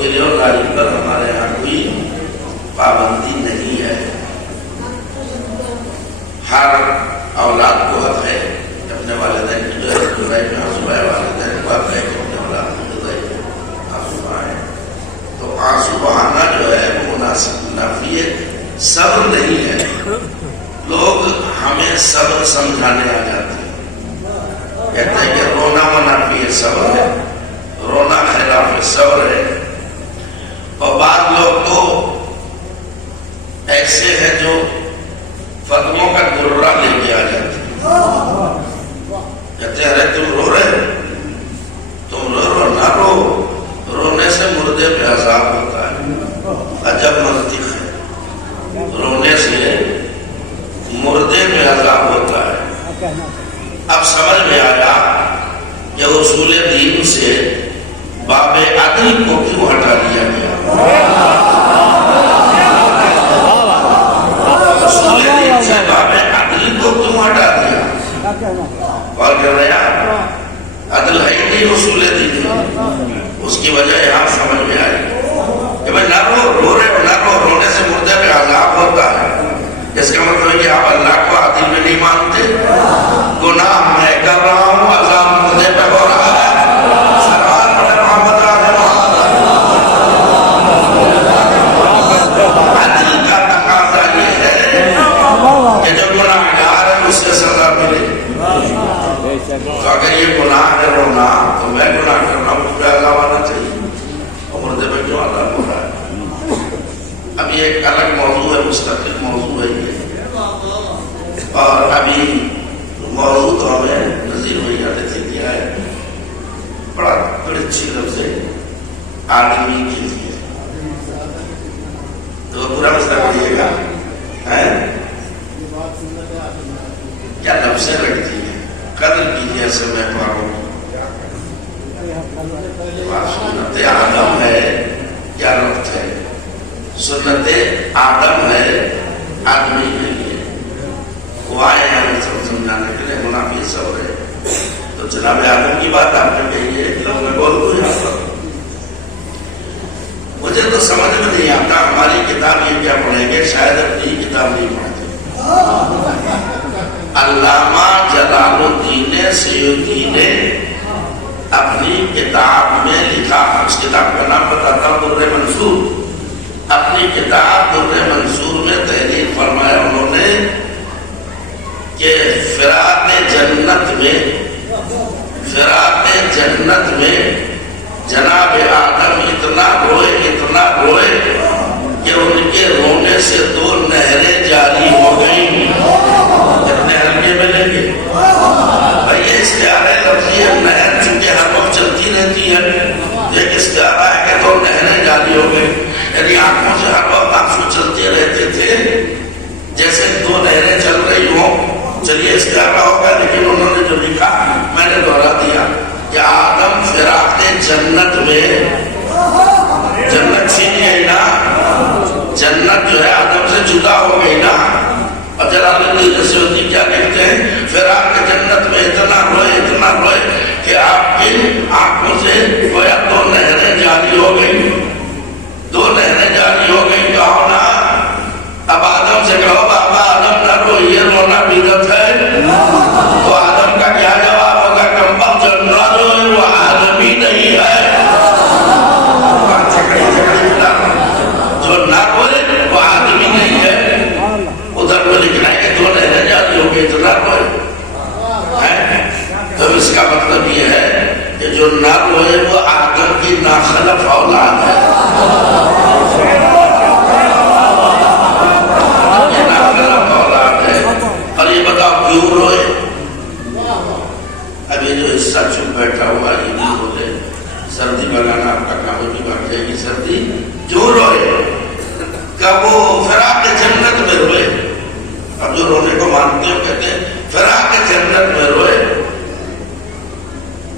گلے اور لاری پر ہمارے یہاں کوئی پابندی نہیں ہے. ہر اولاد کو حق ہے اپنے والدین کی جو ہے جدائی میں آنسو آئے، والدین کو حق ہے کہ اپنے اولاد کی جدائی میں آنسو آئے. تو آنسو بہانا جو ہے وہ مناسب نافی ہے، صبر نہیں ہے. لوگ ہمیں صبر سمجھانے آ جاتے ہیں، کہتے ہیں کہ رونا منافی ہے، صبر ہے، رونا خلاف صبر ہے. اور بعض لوگ تو ایسے ہیں جو فتووں کا گررہ لے کے آ جاتے ہیں، کہتے ہیں ارے تم رو رہے، تم رو نہ رو، رونے سے مردے پہ عذاب ہوتا ہے. عجب منطق ہے، رونے سے مردے پہ عذاب ہوتا ہے. اب سمجھ میں آیا کہ اصول دین سے باب عدل کو کیوں ہٹا دیا گیا. اصول دین سے باب عدل کو کیوں ہٹا دیا. اور کہہ رہے ہیں عدل ہے ہی نہیں اصول دین میں. اس کی وجہ یہاں سمجھ میں آئی کہ بھائی نہ رو رہے ہو، نہ رونے سے مردے پہ عذاب ہوتا ہے. اس کا مطلب ہے کہ آپ اللہ کو عادل میں نہیں مانتے. گناہ میں کر رہا ہوں، عذاب مردے پہ ہو رہا ہے. سرکار بڑے محمد عدل کا تقاضا یہ ہے کہ جو گناہگار ہے اس سے سزا ملے. تو اگر یہ گناہ ہے رونا تو میں گناہ کرنا مجھ پہ عذاب آنا چاہیے، اور مردے پہ کیوں عذاب ہو رہا ہے. اب یہ ایک الگ موضوع ہے، مستقل موضوع ہے یہ. اور ابھی موضوع تو ہمیں نظیر بھیا نے دیا ہے، بڑی اچھی لفظ ہے آدمی کے لیے. تو پورا مسئلہ پڑھیے گا کیا لفظیں رکھتی ہیں. قدر کیجیے سے میں پڑھوں. سنت آدم ہے کیا رخت ہے. سنت آدم ہے آدمی کے لیے. وہ آئے ہیں ہمیں سب سمجھانے کے لیے. منافی صبر ہے. تو جناب آدم کی بات آپ نے کہی ہے، ایک لوگ میں بول دوں یہاں پر. مجھے تو سمجھ میں نہیں آتا ہماری کتاب یہ کیا پڑھیں گے، شاید اپنی کتاب نہیں پڑھتے. علامہ جلال الدین سیوطی نے اپنی کتاب میں لکھا، اس کتاب کا نام بتاتا ہوں، در منصور. اپنی کتاب در منصور میں تحریر فرمایا انہوں نے کہ فراق جنت میں جناب آدم اتنا روئے کہ ان کے رونے سے 2 نہریں جاری ہو گئیں. کتنے ہلکے ملیں گے بھائی. یہ استعارہ لفظی ہے، نہر چونکہ ہر وقت چلتی رہتی ہے. ایک استعارہ ہے کہ 2 نہریں جاری ہو گئی، یعنی آنکھوں سے ہر وقت آنسو چلتے رہتے تھے جیسے 2 نہریں چل رہی ہوں. چلیے استعارہ ہوگا، لیکن انہوں نے جو لکھا میں نے دوہرا دیا کہ آدم فراق جنت میں، جنت چھین گئی نا، جنت جو ہے آدم سے جدا ہو گئی نا. اور جلال الدین سیوطی کیا کہتے ہیں، فراق جنت میں اتنا روئے کہ آپ کی آنکھوں سے گویا 2 نہریں جاری ہو گئی. 2 نہریں جاری ہو گئی. کہو نا اب آدم سے کہو بابا آدم نہ رو، یہ رونا بدعت ہے. تو آدم کا کیا جواب ہوگا، کمبخت جو نہ روئے وہ آدمی نہیں ہے. جو نہ روئے وہ آدمی نہیں ہے. ادھر کو لکھنا ہے کہ 2 نہریں جاری ہو گئی تو نہ روئے. تو اس کا مطلب یہ ہے کہ جو نہ روئے وہ آدم کی ناخلف اولاد ہے. اور یہ بتاؤ کیوں روئے. اب یہ جو حصہ چپ بیٹھا ہوا یہ نہیں بولے، سردی بگانا آپ کا کام بھی بڑھ جائے گی. سردی کیوں روئے، کب وہ فراق جنت میں روئے. اب جو رونے کو مانتے ہو کہتے ہیں فراق جنت میں روئے.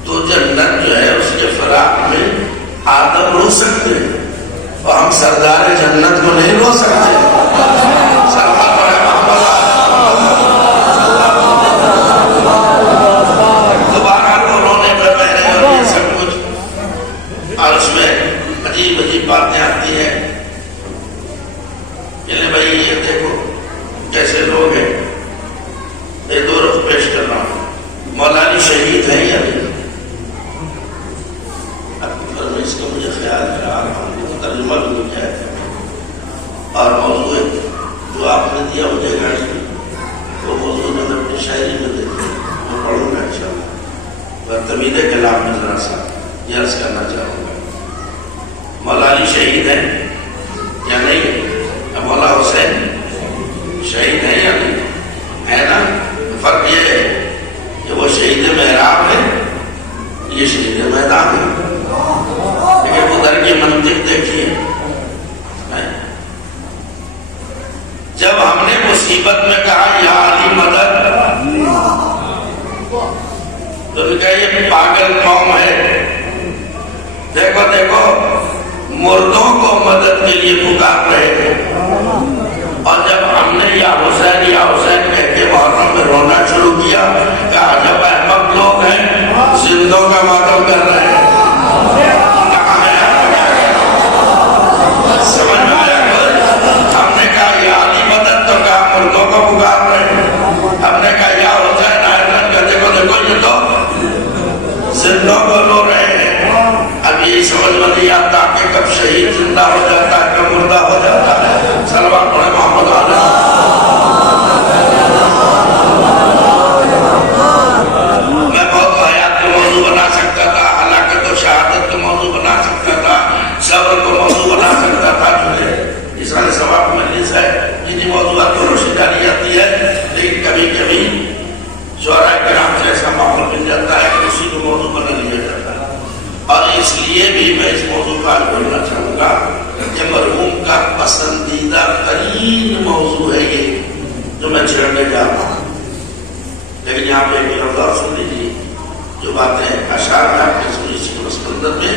تو جنت جو ہے اس کے فراق میں آدم رو سکتے ہیں اور ہم سردار جنت کو نہیں رو سکتے. سرکار بڑے محمد دوبارہ رونے پہ میں نے اور یہ سب کچھ. اور اس میں عجیب برطمید کلام میں ذرا سا یہ عرض کرنا چاہوں گا. مولا علی شہید ہیں یا نہیں؟ مولا حسین شہید ہیں یا نہیں؟ ہے نا. فرق یہ ہے کہ وہ شہید محراب ہے، یہ شہید میدان ہے. لیکن ادھر کی منطق دیکھیے، جب ہم نے مصیبت میں کہا یا علی مدد، تو نے کہا یہ پاگل قوم ہے. دیکھو دیکھو مردوں کو مدد کے لیے پکار رہے تھے، اور جب ہم نے یا حسین کہہ کے محرم میں رونا شروع کیا، کہا جب احمد لوگ ہیں زندوں کا ماتم کر رہے ہیں. کہاں ہے سمجھ میں آیا؟ ہم نے کہا یا علی مدد تو کہا مردوں کو پکار رہے ہیں. ہم نے کہا یا حسین آئرن کا دیکھو دیکھو یہ تو زندوں کو رو رہے ہیں. اب یہ سمجھ میں نہیں آتا کہ کب شہید زندہ ہو جاتا ہے کب مردہ ہو جاتا ہے. صلوات پڑھے محمد علیہ. میں بہت حیات کو موضوع بنا سکتا تھا، ہلاکت و شہادت کو موضوع بنا سکتا تھا، صبر کو موضوع بنا سکتا تھا. جو اس والے ثواب مجلس ہے جنہیں موضوعات کو روشنی ڈالی جاتی ہے، لیکن کبھی کبھی شعراء کرام سے ایسا ماحول مل جاتا ہے کہ اسی کو موضوع بنا لیا جاتا ہے. اور اس لیے بھی میں اس موضوع پر بولنا چاہوں گا کہ مرحوم کا پسندیدہ ترین موضوع ہے یہ جو میں چھیڑنے جا رہا ہوں. لیکن یہاں پہ ایک لفظ سن لیجیے جو باتیں اشعار میں آپ نے سنی سی مسکندر میں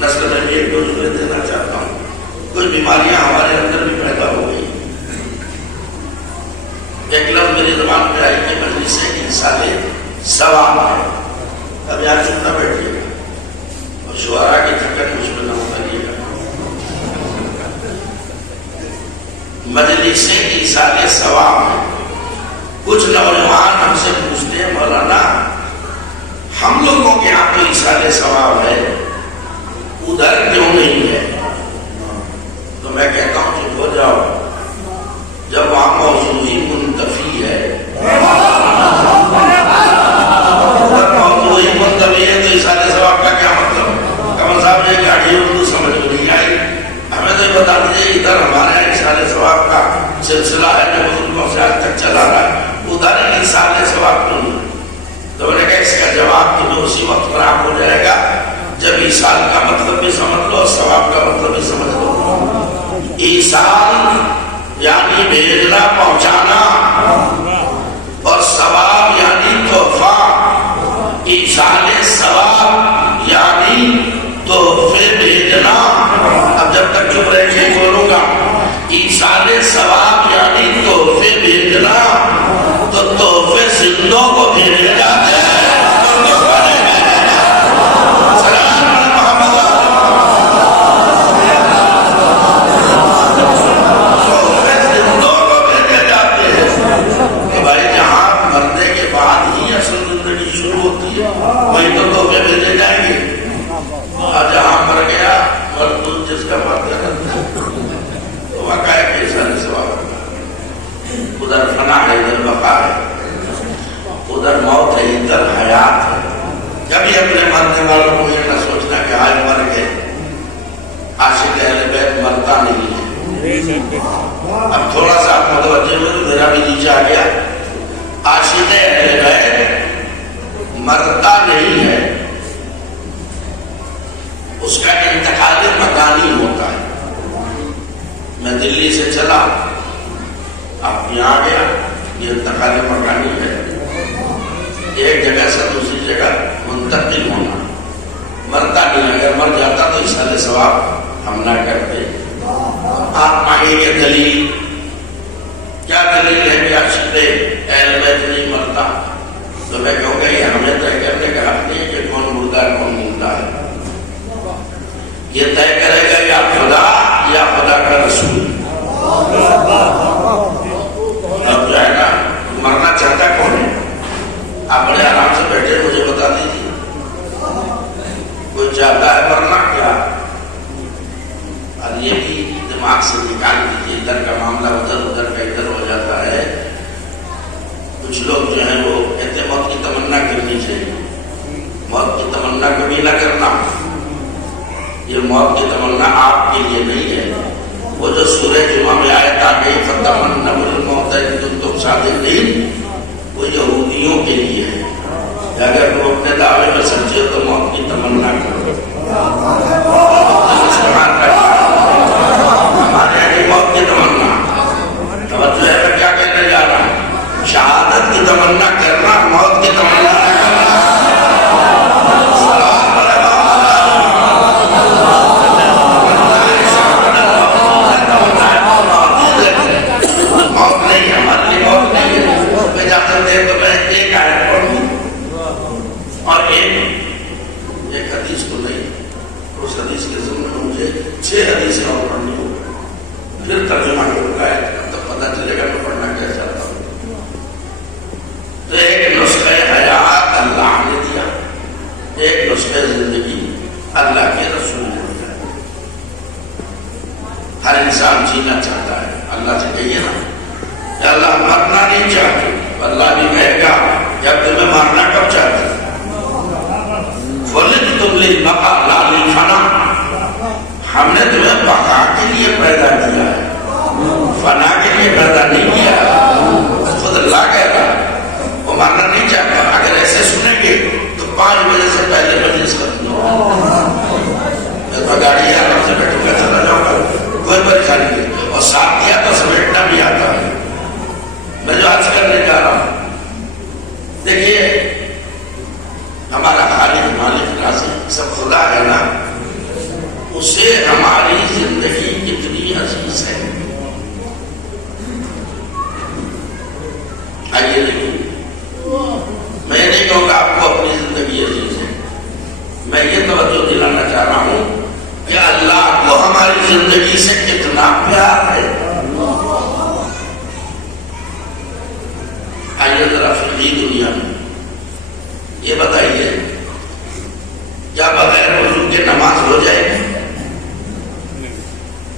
نسل میں بھی ایک دو جملے دینا چاہتا ہوں. کچھ بیماریاں ہمارے اندر بھی پیدا ہو گئی. ایک لفظ میری زبان پہ آئی کہ مجلس سے انسان ثواب ہے. اب یہاں چپ نہ بیٹھیے گا اور شعراء کی چکر مجھ میں نہ اتریے گا. مجلس سے ایصال ثواب ہے. کچھ نوجوان ہم سے پوچھتے ہیں مولانا ہم لوگوں کے یہاں تو ایصال ثواب ہے ادھر کیوں نہیں ہے؟ تو میں کہتا ہوں چپ ہو جاؤ. جب وہاں موضوع ہی منتفی ہے، موضوع ہی منتفی ہے تو ایصال ثواب کا کیا مطلب؟ کمل صاحب یہ گاڑی اردو سمجھ میں نہیں آئی، ہمیں تو یہ بتا دیجیے ادھر ہمارے یہاں ایصال ثواب کا سلسلہ ہے جو بزرگوں سے آج تک چلا رہا ہے، ادھر ایصال ثواب کیوں نہیں؟ تو میں نے کہا اس کا جواب تمہیں اسی وقت فراہم ہو جائے گا جب ایصال کا مطلب بھی سمجھ لو اور ثواب کا مطلب بھی سمجھ لو. ایصال یعنی بھیجنا پہنچانا، اور ثواب یعنی تحفہ. ایصال ثواب یعنی تحفے بھیجنا. اب جب تک چپ رہے گے بولوں گا. ایصال ثواب یعنی تحفے بھیجنا، تو تحفے زندوں کو بھیجے جاتے ہیں. وہی تو تحفے بھیجے جائیں گے. اور جہاں مر گیا مردود جس کا مرتے رہتا تو وہاں کا ایک ایصال ثواب ہوگا. ادھر فنا ہے ادھر بقا ہے، ادھر موت ہے ادھر حیات ہے. کبھی اپنے مرنے والوں کو یہ نہ سوچنا کہ آج مر گئے. عاشق اہل بیت مرتا نہیں ہے. اب تھوڑا سا آپ متوجہ ہوئے میرا بھی نیچے آ گیا. عاشق اہل بیت مرتا نہیں ہے، اس کا انتقال مکانی ہوتا ہے. میں دلی سے چلا اب یہاں گیا، یہ انتقال مکانی ہے. ایک جگہ سے دوسری جگہ منتقل ہونا. مرتا نہیں. اگر مر جاتا تو ایصال ثواب ہم نہ کرتے. آپ مانگیں گے دلیل، کیا دلیل ہے کہ عاشق اہل بیت نہیں مرتا؟ تو میں کہوں گا یہ ہمیں طے کرنے کا حق نہیں ہے کہ کون مردہ ہے کون زندہ ہے. یہ طے کرے گا یا خدا یا خدا کا رسول. اب جو ہے نا مرنا چاہتا کون ہے؟ آپ بڑے آرام سے بیٹھے مجھے بتا دیجیے کوئی چاہتا ہے مرنا کیا؟ اور یہ بھی دماغ سے نکال دیجیے. ادھر کا معاملہ ادھر، ادھر کا ادھر ہو جاتا ہے. کچھ لوگ جو ہیں وہ کہتے ہیں موت کی تمنا کرنی چاہیے. یہ موت کی تمنا آپ کے لیے نہیں ہے. وہ جو سورہ جمعہ میں آیت آ گئی فتمنوا الموت ان کنتم صادقین، وہ یہودیوں کے لیے ہے. اگر تم اپنے دعوے میں سچے ہو تو موت کی تمنا کرو. ہمارے یہاں موت کی تمنا، توجہ ہے میں کیا کہنے جا رہا ہوں. شہادت کی تمنا کرنا، موت کی تمنا تو میں ایک آیت پڑھوں اور ایک حدیث کو نہیں، اس حدیث کے ضمن میں مجھے 6 حدیثیں اور پڑھنی ہوگی، پھر ترجمہ ہوگا تب پتہ چلے گا میں پڑھنا کیا چاہتا ہوں. تو ایک نسخہ حیات اللہ نے دیا، ایک نسخہ زندگی اللہ کے رسول نے دیا. ہر انسان جینا چاہتا ہے. اللہ سے کہیے نا کہ اللہ مرنا نہیں چاہتے، اللہ بھی کہے گا جب تمہیں مارنا کب چاہتے ہیں. وَلِدْتُمْ لِلْبَقَاءِ لَا لِلْفَنَاءِ، ہم نے تمہیں بقا کے لیے پیدا کیا ہے، فنا کے لیے پیدا نہیں کیا. خود اللہ کہے گا وہ مارنا نہیں چاہتا. اگر ایسے سنیں گے تو 5 بجے سے پہلے مجلس ختم ہو. میں تو گاڑی آرام سے بیٹھوں گا، چلا جاؤں گا، کوئی پریشانی نہیں. اور ساتھ کیا تو سمیٹنا بھی آتا ہے. میں جو آج کرنے جا رہا ہوں، دیکھیے ہمارا خالق مالک رازق سب خدا ہے نا، اسے ہماری زندگی کتنی عزیز ہے. آئیے دیکھیں، میں نہیں کہوں گا آپ کو اپنی زندگی عزیز ہے، میں یہ توجہ دلانا چاہ رہا ہوں کہ اللہ کو ہماری زندگی سے کتنا پیار ہے. آئیے ذرا فقہی دنیا میں یہ بتائیے، کیا بغیر وضو کے نماز ہو جائے گی؟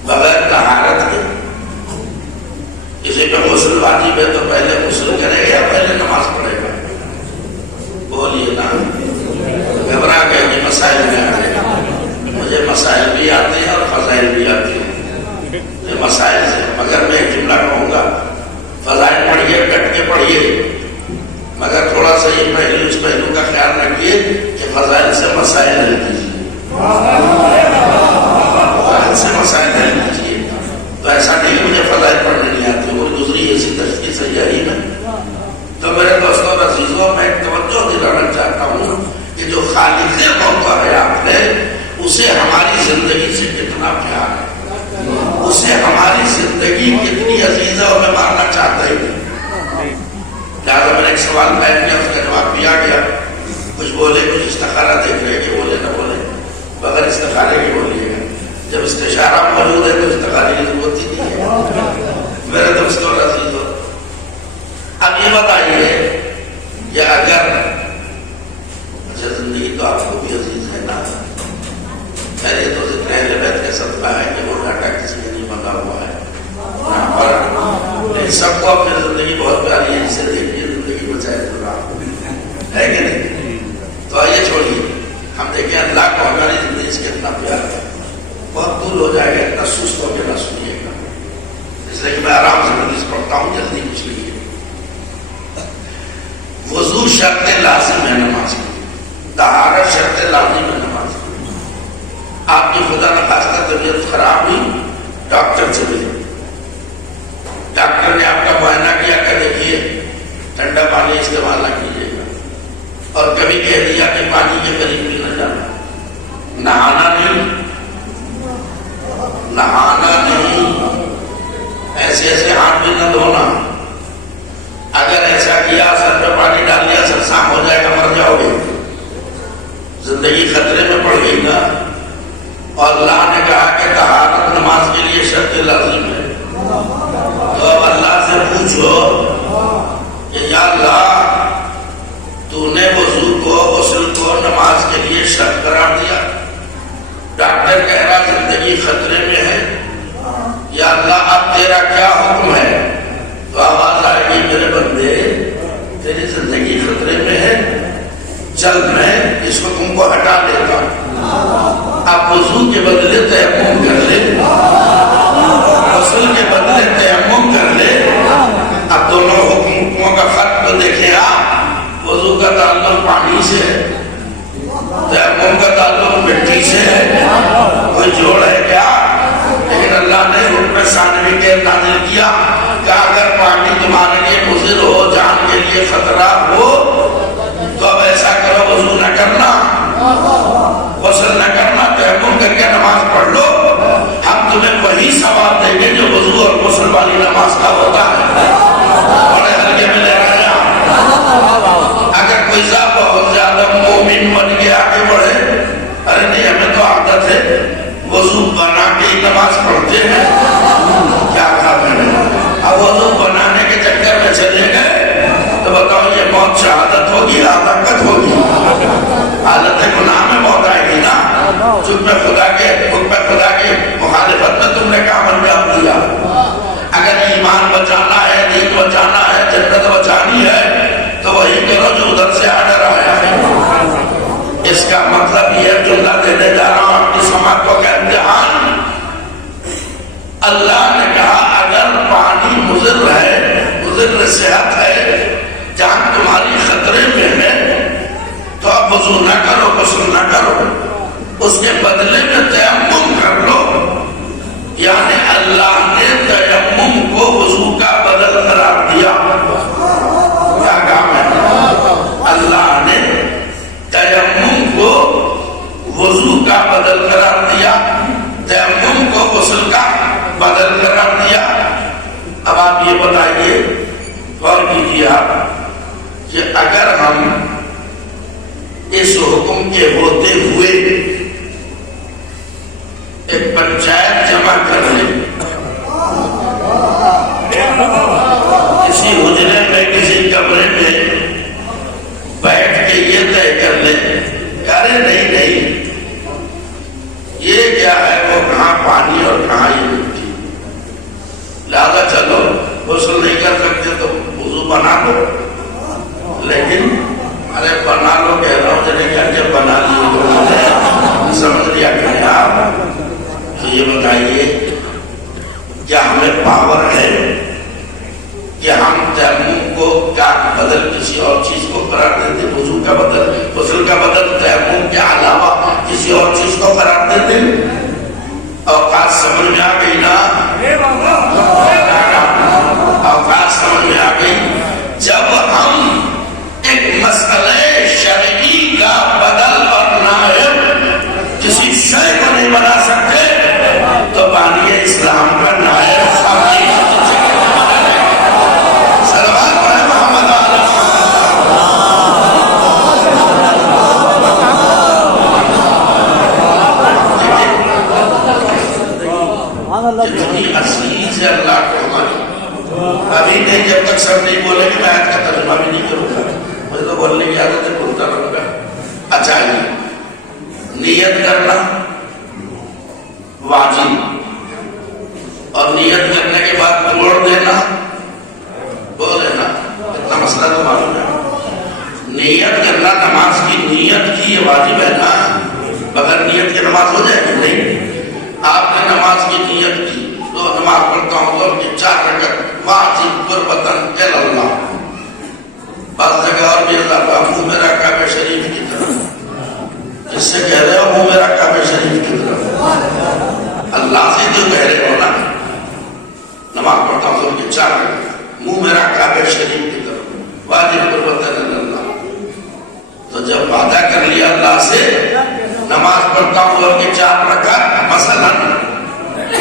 بغیر طہارت کے؟ کسی پہ غسل واجب ہے تو پہلے غسل کرے گا یا پہلے نماز پڑھے گا؟ بولیے نا، گھبرا گئے کہ مسائل میں آ گئے. مجھے مسائل بھی آتے ہیں اور فضائل بھی آتے ہیں. یہ مسائل سے مگر میں ایک جملہ کہوں گا، فضائل پڑھیے، کٹ کے پڑھیے، مگر تھوڑا سا یہ پہلو اس پہلو کا خیال رکھیے کہ فضائل سے مسائل حل کیجیے. فضائل سے مسائل حل کیجیے. تو ایسا نہیں مجھے فضائل پڑھنے نہیں آتی، وہ گزری ایسی تشخیص ہے یہی میں. تو میرے دوستوں اور عزیزوں، میں ایک توجہ دلانا چاہتا ہوں کہ جو خالق موقع ہے آپ نے، اسے ہماری زندگی سے کتنا پیار ہے، اسے ہماری زندگی کتنی عزیز ہے اور میں ماننا چاہتا ہی نہیں. لہٰذا میں نے ایک سوال بیان کیا، اس کا جواب بھی آ گیا. کچھ بولے، کچھ استخارہ دیکھ رہے کہ بولے نہ بولے، بغیر استخارے کے بولیے گا. جب استشارہ موجود ہے تو استخارے کی ضرورت ہی نہیں ہے. میرے دوستوں اور عزیزوں، اب یہ بتائیے کہ اگر اچھا زندگی تو آپ کو بھی عزیز ہے نا، خیر یہ تو ذکر اہل بیت کا صدقہ ہے کہ وہ ڈاٹا کسی نے نہیں بندہ ہوا ہے، اور سب کو اپنی زندگی بہت پیاری ہے، جسے دیکھیے زندگی بچائے تو ہے کہ نہیں. تو آئیے چھوڑیے، ہم دیکھیں اللہ کو ہماری زندگی سے کتنا پیار ہے. بہت دور ہو جائے گا، اتنا سست ہو کے نہ سنیے گا، اس لیے کہ میں آرام سے حدیث پڑھتا ہوں، جلدی پوچھ لیجیے. وضو شرط لازم ہے نماز کی، طہارت شرط لازم ہے نماز کی. آپ کی خدا نخواستہ طبیعت خراب ہوئی، ڈاکٹر سے ملے، ڈاکٹر نے آپ کا معائنہ کیا کہ دیکھیے ٹھنڈا پانی استعمال نہ کیجیے گا، اور کبھی کہہ دیا کہ پانی کے قریب بھی نہ جانا، نہانا نہیں، ایسے ایسے ہاتھ بھی نہ دھونا. اگر ایسا کیا سر پہ پانی ڈال دیا سر سام ہو جائے گا، مر جاؤ گے، زندگی خطرے میں پڑ گئی نا. اور اللہ نے کہا کہ طہارت نماز کے لیے شرط لازم ہے. تو اب اللہ سے پوچھو کہ یا اللہ تو نے وضو کو غسل کو نماز کے لیے شرط قرار دیا، ڈاکٹر کہہ رہا زندگی خطرے میں ہے، یا اللہ اب تیرا کیا حکم ہے؟ تو آواز آئے گی میرے بندے تیری زندگی خطرے میں ہے، چل میں اس حکم کو ہٹا دیتا ہوں. اب وضو کے بدلے تیمم کر لے، غسل کے بدلے تیمم کر لے۔ اب دونوں حکموں کا فرق تو دیکھیں آپ، وضو کا تعلق پانی سے ہے، تیمم کا تعلق مٹی سے ہے، کوئی جوڑ ہے کیا؟ لیکن اللہ نے حکم ثانوی کے نازل کیا کہ اگر پانی تمہارے لیے مضر ہو، جان کے لیے خطرہ ہو تو اب ایسا کرو، وضو نہ کرنا، غسل نہ کرنا، تیمم کر کے نماز پڑھ لو، ہم تمہیں وہی ثواب دیں گے جو وضو اور غسل والی نماز کا ہوتا ہے۔ بڑے ہلکے میں لے رہے ہیں۔ اگر کوئی بہت زیادہ مومن بن کے آگے بڑھے، ارے نہیں ہمیں تو عادت ہے وضو بنا کے ہی نماز پڑھتے ہیں، کیا کہا میں نے؟ اب وضو بنانے کے چکر میں چلے گئے تو بتاؤ یہ موت شہادت ہوگی یا ہلاکت ہوگی؟ حالت گناہ میں موت آئے گی نا۔ حکم خدا کے مخالفت میں تم نے کام انجام دیا۔ اگر ایمان بچانا ہے، دین بچانا ہے، جنت بچانی ہے تو وہی کرو جو ادھر سے آڈر آیا ہے۔ اس کا مطلب یہ جملہ دینے جا رہا ہوں اپنی سماعت کو کہ امتحان۔ اللہ نے کہا اگر پانی مضر ہے، مضر صحت ہے، جان تمہاری خطرے میں ہے تو اب وضو نہ کرو، غسل نہ کرو، اس کے بدلے میں تیمم کر لو۔ یعنی اللہ نے تیمم کو وضو کا بدل قرار دیا۔ کیا کام ہے؟ اللہ نے تیمم کو وضو کا بدل قرار دیا، تیمم کو غسل کا بدل قرار دیا۔ اب آپ یہ بتائیے، غور کیجیے آپ کہ اگر ہم اس حکم کے ہوتے ہوئے ایک پنچایت جمع کر لیں، کسی حجرے میں، کسی کمرے میں بیٹھ کے یہ طے کر لیں، ارے نہیں یہ کیا ہے، وہ کہاں پانی اور کہاں یہ مٹی، لہذا چلو غسل نہیں کر سکتے تو وضو بنا لو۔ لیکن ارے بنا لو کہہ رہا ہوں، جنہیں کہا جب بنا لیے تو سمجھ لیا کریں آپ۔ تو یہ بتائیے کیا ہمیں پاور ہے کہ ہم تیمم کو کا بدل کسی اور چیز کو قرار دیتے، وضو کا بدل، غسل کا بدل تیمم کے علاوہ کسی اور چیز کو قرار دیتے؟ اوقات سمجھ میں آ گئی نا؟ اوقات سمجھ میں آ گئی۔ جب ہم ایک مسئلہ شرعی کا بدل اور نائب کسی شے کو نہیں بنا سکتے تو بانی اسلام کا نائب سلوات پڑھے محمد جتنی اصلی سے اللہ کو ہماری ابھی نہیں، جب تک سب نہیں بولے کہ میں آیت کا ترجمہ بھی نہیں کروں گا، مجھے تو بولنے کی عادت ہے، بولتا رہوں گا۔ اچھا نیت کرنا واجب، اور نیت کرنے کے بعد توڑ دینا، بول دینا، اتنا مسئلہ تو معلوم ہے۔ نیت کرنا، نماز کی نیت کی یہ واجب ہے نا، بغیر نیت کی نماز ہو جائے گی نہیں۔ آپ نے نماز کی نیت کی تو نماز پڑھتا ہوں تو کہ 4 رکعت واجب قربتاً اللہ، بعض جگہ اور بھی اللہ منہ میرا کعبہ شریف کی طرف، جس سے کہہ رہے ہو منہ میرا کعبہ شریف کی طرف، اللہ سے جو کہہ رہے ہو نا، نماز پڑھتا ہوں تو کہ 4 رکعت منہ میرا کعبہ شریف کی طرف واجب قربتاً اللہ۔ تو جب وعدہ کر لیا اللہ سے نماز پڑھتا ہوں تو کہ 4 رکعت مثلاً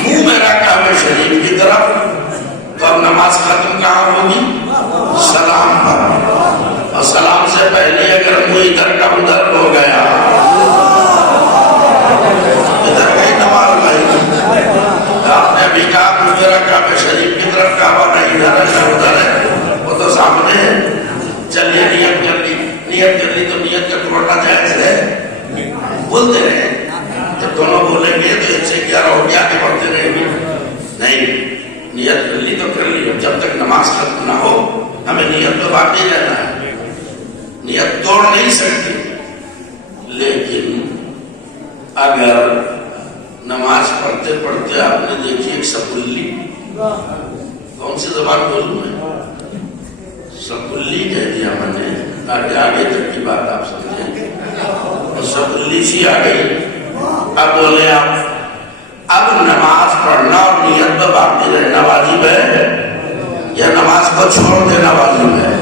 منہ میرا کعبہ شریف کی طرف، تو اب نماز ختم کہاں ہوگی؟ سلام پر، اور سلام سے پہلے اگر منہ ادھر کا ادھر ہو گیا، ادھر گئی نماز بھائی، آپ نے بھی کہا منہ میرا کعبہ شریف کی طرف، کعبہ نہیں ادھر ہے ادھر ہے، وہ تو سامنے ہے۔ چلیے نیت کر لی، نیت کر لی تو نیت کا توڑنا جائز ہے، بولتے رہے، جب دونوں بولیں گے تو 111 ہو گیا کہ پڑھتے رہیں گے، نہیں، نیت کر لی تو کر لی، جب تک نماز ختم نہ ہو ہمیں نیت تو باقی رہنا ہے، نیت توڑ نہیں سکتی۔ لیکن اگر نماز پڑھتے پڑھتے آپ نے دیکھی ایک سپلی، کون سی زبان بولوں میں؟ سپلی کہہ دیا میں نے، تاکہ آگے تک کی بات آپ سمجھیں، اور سپلی سی آ گئی، اب بولے آپ اب نماز پڑھنا اور نیت پر باقی رہنا واجب ہے یا نماز کو چھوڑ دینا واجب ہے؟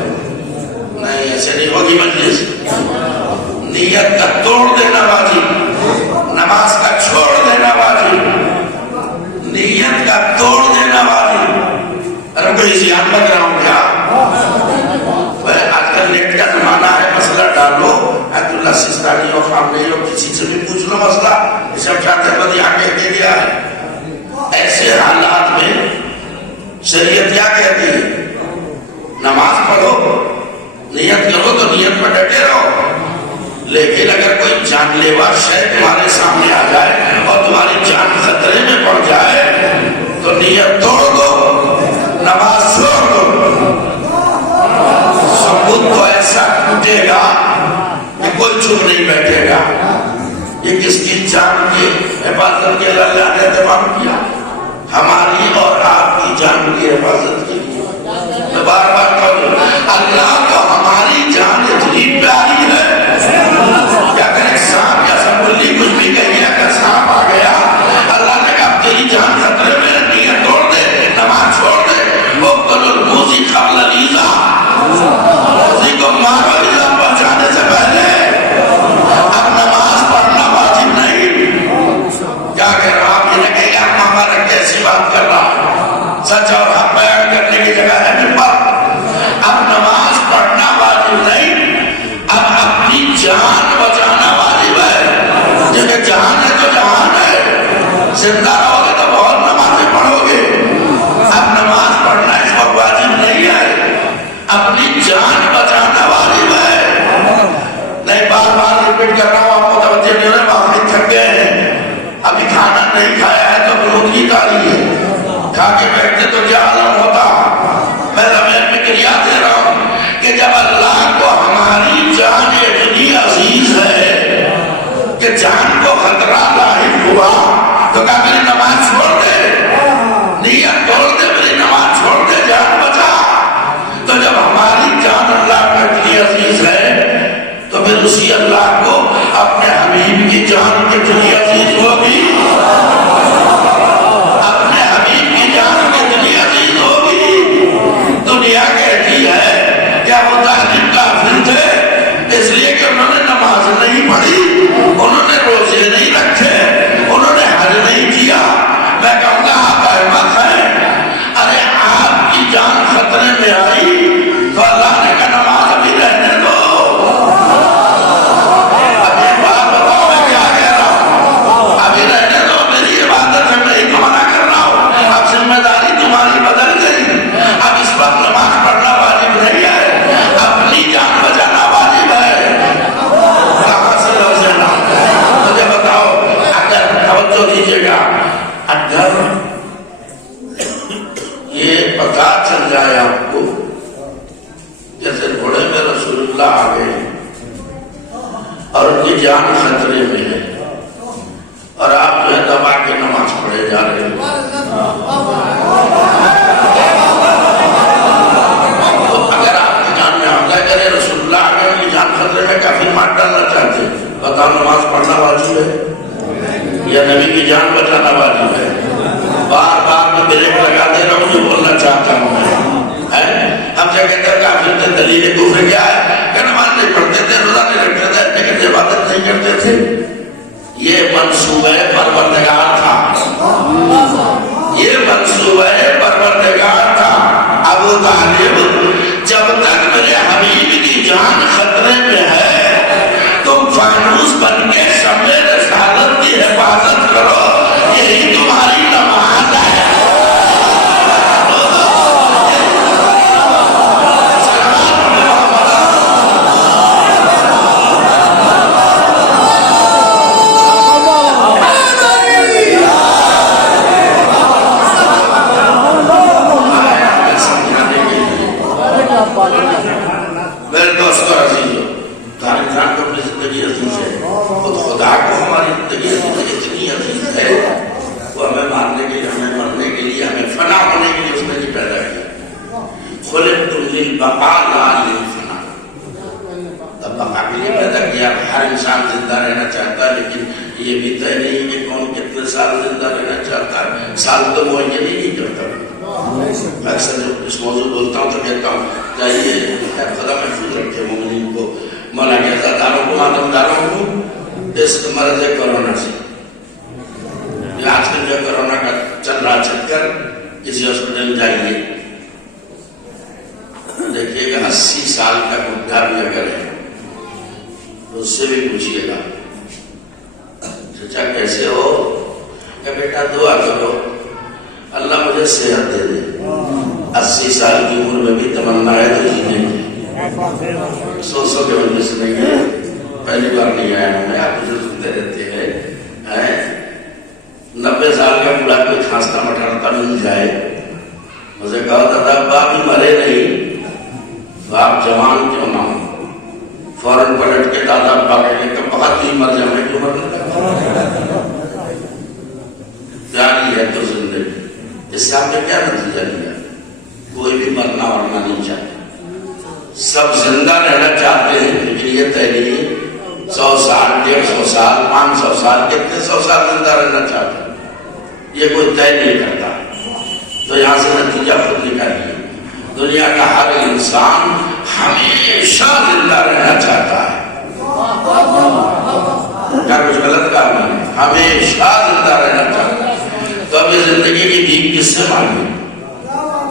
نہیں، ایسے نہیں ہوگی مجلس۔ نیت کا توڑ دینا واجب، نماز کا چھوڑ دینا واجب، نیت کا توڑ دینا واجب۔ ارے کوئی زیان لگ رہا ہوں کیا؟ آج کل نیٹ کا زمانہ ہے، مسئلہ ڈالو، عبد اللہ سستانی اور خامنئی اور کسی سے بھی پوچھ لو مسئلہ، اسے ہم چاہتے ہیں بس یہاں کہہ دیا ہے۔ ایسے حالات میں شریعت کیا کہتی ہے؟ نماز پڑھو، نیت کرو تو نیت پر ڈٹے رہو، لیکن اگر کوئی جان لیوا شے تمہارے سامنے آ جائے اور تمہاری جان خطرے میں پڑ جائے تو نیت توڑ دو، نماز چھوڑ دو۔ ثبوت تو ایسا ٹوٹے گا کہ کوئی چپ نہیں بیٹھے گا۔ یہ کس کی جان کی حفاظت کے لیے اللہ نے اہتمام کیا؟ ہماری اور آپ کی جان کی حفاظت کے لیے۔ میں بار بار کہوں، اللہ کو ہماری جان اتنی پیاری ہے کہ اگر ایک سانپ یا سپلی کچھ بھی کہیے، اگر سانپ آ گیا، اللہ نے کہا تیری جان خطرے میں، نیت توڑ دے، نماز چھوڑ دے۔ اقتلوا الموذی قبل الایذاء، موذی کو مارو ایذا پہنچانے سے پہلے۔ اب نماز پڑھنا واجب نہیں، کیا کہہ رہا آپ؟ یہ نہ کہیے آپ ہمارا کیسی بات کر رہا ہے، سچ اور حق بیان کرنے کی جگہ ہے ممبر۔ اب نماز پڑھنا واجب نہیں، اب اپنی جان بچانا واجب ہے، کیونکہ جہان ہے تو جہان ہے، زندہ رہو گے تو بہت نمازیں پڑھو گے۔ اب نماز پڑھنا اس وقت واجب نہیں ہے، اپنی جان بچانا واجب ہے۔ نہیں، بار بار ریپیٹ کر رہا ہوں، آپ متوجہ نہیں ہو رہے، باقی تھک گئے ہیں، ابھی کھانا نہیں کھایا ہے تو بہت کی تاریخ ہے، کھا کے بیٹھتے تو کیا عالم ہوتا۔ میں زمین میں کریا دے رہا ہوں کہ جب اللہ کو ہماری جان اتنی عزیز ہے کہ جان کو خطرہ لاحق ہوا تو کہا میری نماز چھوڑ دے، نیت توڑ دے، میری نماز چھوڑ دے، جان بچا۔ تو جب ہماری جان اللہ کو اتنی عزیز ہے تو پھر اسی اللہ کو اپنے حبیب کی جان کتنی عزیز ہوگی، اپنے حبیب کی جان کتنی عزیز ہوگی۔ دنیا کہتی ہے کہ وہ ظالم کافر تھے اس لیے کہ انہوں نے نماز نہیں پڑھی، انہوں نے روزے نہیں رکھے، انہوں نے حج نہیں کیا۔ میں کہوں گا آپ احمد ہیں، ارے آپ کی جان خطرے میں آئی تو اللہ نے کہا نماز ابھی رہنے دو۔ ابھی بات بتاؤ میں کیا کہہ رہا ہوں، ابھی رہنے دو، میری عبادت ہے، میں ہی تو منع کر رہا ہوں۔ اب ذمہ داری تمہاری بدل گئی، اب اس وقت نماز پڑھنا واجب نہیں ہے، اپنی جان بچانا واجب ہے۔ کہاں سے لفظ ہے نا؟ مجھے بتاؤ، اگر توجہ دیجیے گا، اگر یہ پتا چل جائے آپ کو جیسے گھوڑے میں رسول اللہ آ گئے اور ان کی جان خطرے میں ہے اور آپ جو ہے دبا کے نماز پڑھے جا رہے ہیں، تو اگر آپ کی جان میں حملہ کرے، رسول اللہ آ گئے، ان کی جان خطرے میں، کافر مار ڈالنا چاہتے ہیں، بتاؤ نماز پڑھنا واجب ہے یا نبی کی جان بچانا واجب ہے؟ بار بار میں بریک لگا دے رہا ہوں، جو بولنا چاہتا ہوں میں، ہم سے کہتے ہیں کافر تھے، دلیل کفر کیا ہے کہ نماز نہیں پڑھتے تھے، روزہ نہیں رکھتے تھے، لیکن عبادت نہیں کرتے تھے۔ یہ منصوبہ پروردگار تھا، یہ منصوبہ پروردگار تھا۔ ابو طالب جب تک میرے حبیب کی جان خطرے میں ہے تم فانوس بن کے شمع رسالت کی حفاظت کرو، یہی تمہاری نماز ہے۔ میرے دوست اور عزیزوں، تاریخ کو اپنی زندگی عزیز ہے، خود خدا کو ہماری زندگی عزیز للبقاء لا للفنا. تب بقا کے لیے پیدا کیا. ہر انسان زندہ رہنا چاہتا ہے لیکن یہ بھی طے نہیں کہ کون کتنے سال زندہ رہنا چاہتا ہے. سال تو وہ یہ نہیں کرتا. میں اکثر جب اس موضوع بولتا ہوں تو کہتا ہوں چاہیے خدا محفوظ رکھے مومنین کو، مولا کے عزاداروں کو، ماتمداروں کو اس مرض کرونا سے. آج کل جو کرونا کا چل رہا چکر، کسی ہاسپٹل میں جائیے دیکھیے گا 80 سال کا بڈھا بھی اگر ہے اس سے بھی پوچھیے گا چچا کیسے ہو، کہ بیٹا دعا کرو اللہ مجھے صحت دے دے. 80 سال کی عمر میں بھی تمنا ہے تو جینے کی. سو کے وجہ سے نہیں ہے، پہلی بار نہیں آیا ہوں میں، آپ مجھے سنتے رہتے ہیں. 90 سال کا بوڑھا کوئی کھانستا مٹھاتا مل جائے، مجھے کہا تھا باپ بھی مرے نہیں، باپ جوان کیوں نہ ہو. فوراً پلٹ کے دادا باپ کے بہت ہی مر جانے کیوں مر لگا. جاری ہے تو زندگی. اس سے آپ نے کیا نتیجہ لیا؟ کوئی بھی مرنا ورنا نہیں چاہتا. سب زندہ رہنا چاہتے ہیں لیکن یہ طے نہیں 100 سال 150 سال 500 سال کتنے 100 سال زندہ رہنا چاہتے ہیں، یہ کوئی طے نہیں کرتا. تو یہاں سے نتیجہ خود نکالیے. دنیا کا ہر انسان ہمیشہ زندہ رہنا چاہتا ہے. کیا کچھ غلط کہا میں نے؟ ہمیشہ زندہ رہنا چاہتا ہے. تو اب یہ زندگی کی بھیک کس سے مانگی؟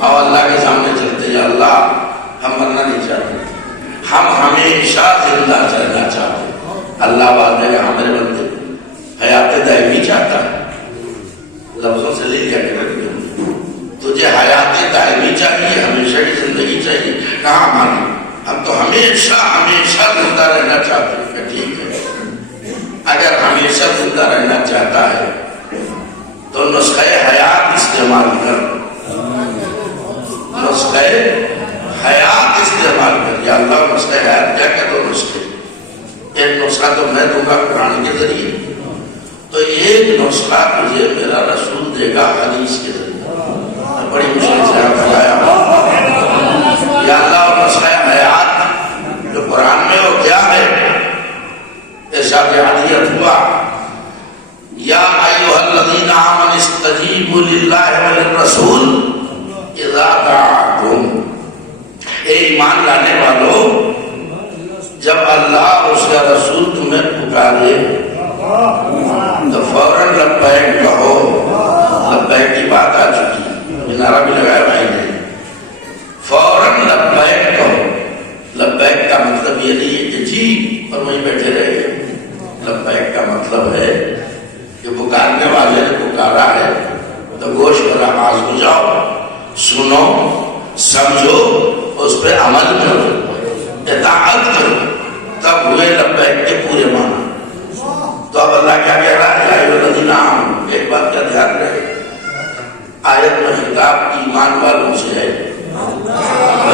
اور اللہ کے سامنے چلتے یا اللہ ہم مرنا نہیں چاہتے، ہم ہمیشہ زندہ رہنا چاہتے ہیں. اللہ بات ہے ہمارے بندے حیات دائمی چاہتا ہے. لفظوں سے لے لیا کہ تجھے حیات دائمی چاہیے، ہمیشہ کی زندگی چاہیے. کہاں مانی؟ ہم تو ہمیشہ ہمیشہ زندہ رہنا چاہتے ہیں. کہ ٹھیک ہے، اگر ہمیشہ زندہ رہنا چاہتا ہے تو نسخہ حیات استعمال کر. نسخہ حیات استعمال کر. یا اللہ نسخہ حیات کیا کہ دو نسخے. ایک نسخہ تو میں دوں گا قرآن کے ذریعے، تو ایک نسخہ تجھے میرا رسول دے گا حدیث کے ذریعے. بڑی مشکل سے آپ بتایا یا اللہ اور نسخہ حیات جو قرآن میں وہ کیا ہے؟ ارشاد عالیت ہوا یا ایھا الذین آمنوا استجیبوا للہ وللرسول اذا دعاکم. اے ایمان لانے والو، جب اللہ اور اس کا رسول تمہیں پکارے تو فوراً لبیک کہو. لبیک کی بات آ چکی، نعرہ بھی لگایا بھائی نے. فوراً لبیک کہو. لبیک کا مطلب یہ نہیں ہے کہ جی اور وہیں بیٹھے رہے. لبیک کا مطلب ہے کہ پکارنے والے نے پکارا ہے تو گوش پر آواز ہو جاؤ، سنو، سمجھو، اس پہ عمل کرو، اطاعت کرو، تب ہوئے لبیک کے پورے معنی. تو اب اللہ کیا کہہ رہا ہے؟ یا ایھا الذین آمنوا. ایک بات کا دھیان رہے، آیت میں خطاب ایمان والوں سے ہے،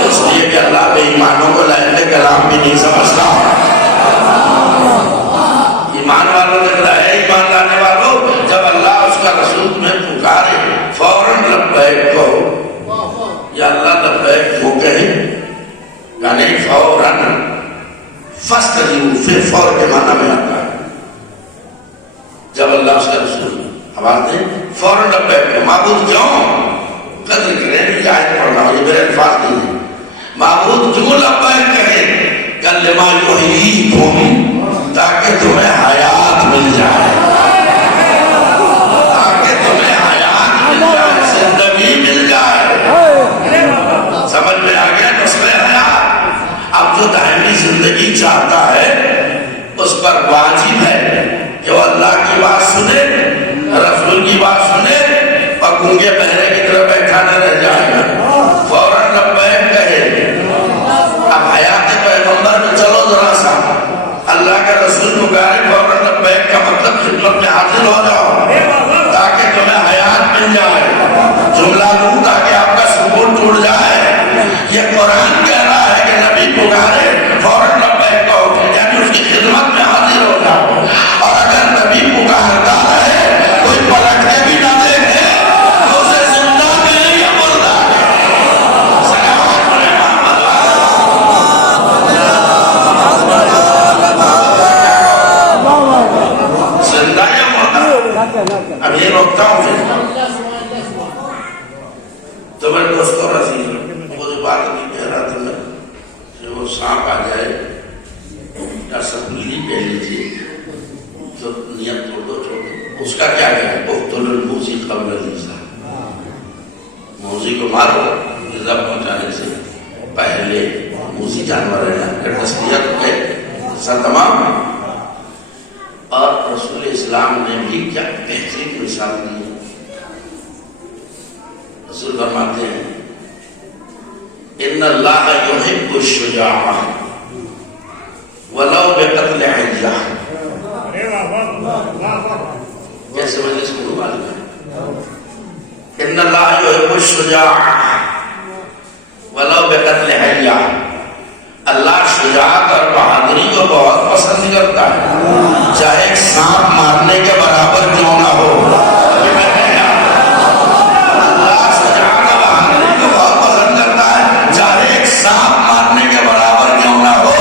اس لیے کہ اللہ بے ایمانوں کو لائق کلام بھی نہیں سمجھتا. ایمان والوں نے کہا ہے ایمان لانے والوں، جب اللہ اس کا رسول تمہیں پکارے فوراً لبیک کہو. یا اللہ لبیک وہ کہیں یعنی فوراً. فاستجیبوا پھر فور کے معنی میں آتا ہے. جب اللہ اس کا رسول آواز دے فوراً لبیک کہو. معبود کیوں؟ قدر کریں یہ آیت پڑھ رہا ہوں، یہ میرے الفاظ نہیں ہیں. معبود کیوں لبیک کہیں؟ کلما یحییکم، تاکہ تمہیں حیات مل جائے، تاکہ تمہیں حیات مل جائے، زندگی مل جائے. سمجھ میں آ گیا نسخہ حیات. اب جو دائمی زندگی چاہتا ہے اس پر واجب ہے کہ وہ اللہ کی بات سنے، رسول کی بات سنے اور گونگے بہرے کی طرح بیٹھا نہ رہ جائے. فوراً لبیک کہے. اب حیات پیغمبر میں چلو ذرا سا. اللہ کا رسول پکارے فوراً لبیک کا مطلب خدمت میں حاضر ہو جاؤ تاکہ تمہیں حیات مل جائے. جملہ لوں تاکہ آپ کا سکون ٹوٹ جائے. یہ قرآن کہہ رہا ہے کہ نبی پکارے فوراً لبیک کہو، یعنی اس کی خدمت میں حاضر ہو جاؤ. اور اگر نبی پکارتا ہے کوئی پلٹ کے بھی نہ دیکھے تو اسے زندہ کرے یا مردہ کرے. بلی کہہ لیجیے تو نیت چھوڑ دو چھوڑ دو، اس کا کیا کرے؟ اقتلوا الموذی قبل الایذاء، موذی کو مارو ایذا پہنچانے سے پہلے، موذی جانور ہے نا، اگر تسلیت ہے سر تمام۔ اور رسول اسلام نے بھی کیا بہترین مثال دی ہے، رسول فرماتے ہیں ان اللہ یحب الشجاع ولو بقتل حیہ۔ کیسے مجلس کو معلوم ہے؟ ان اللہ یحب الشجاع ولو بقتل حیہ، اللہ شجاعت اور بہادری کو بہت پسند کرتا ہے، چاہے ایک سانپ مارنے کے برابر کیوں نہ ہو۔ اللہ شجاعت اور بہادری کو بہت پسند کرتا ہے، چاہے ایک سانپ مارنے کے برابر کیوں نہ ہو۔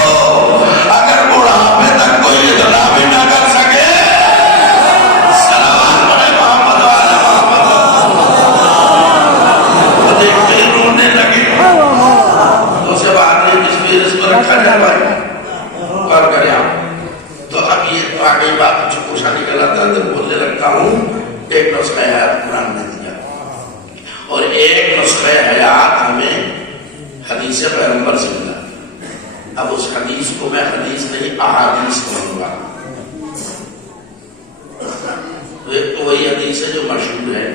اگر بڑھاپے تک کوئی اتنا بھی نہ کر سکے، سلام پڑھے محمد والے محمد، تو دیکھتے ہی رونے لگے۔ اسے بہادری کس بھی اس کو رکھا جائے بھائی، غور کریں آپ۔ تو اب یہ تو آگئی بات کچھ پوچھا نکل آتا ہے تو بولنے لگتا ہوں۔ ایک نسخہ حیات قرآن نے دیا اور ایک نسخہ حیات ہمیں حدیث پیغمبر سے ملا۔ اب اس حدیث کو میں حدیث نہیں احادیث کہوں گا۔ ایک تو وہی حدیث ہے جو مشہور ہے،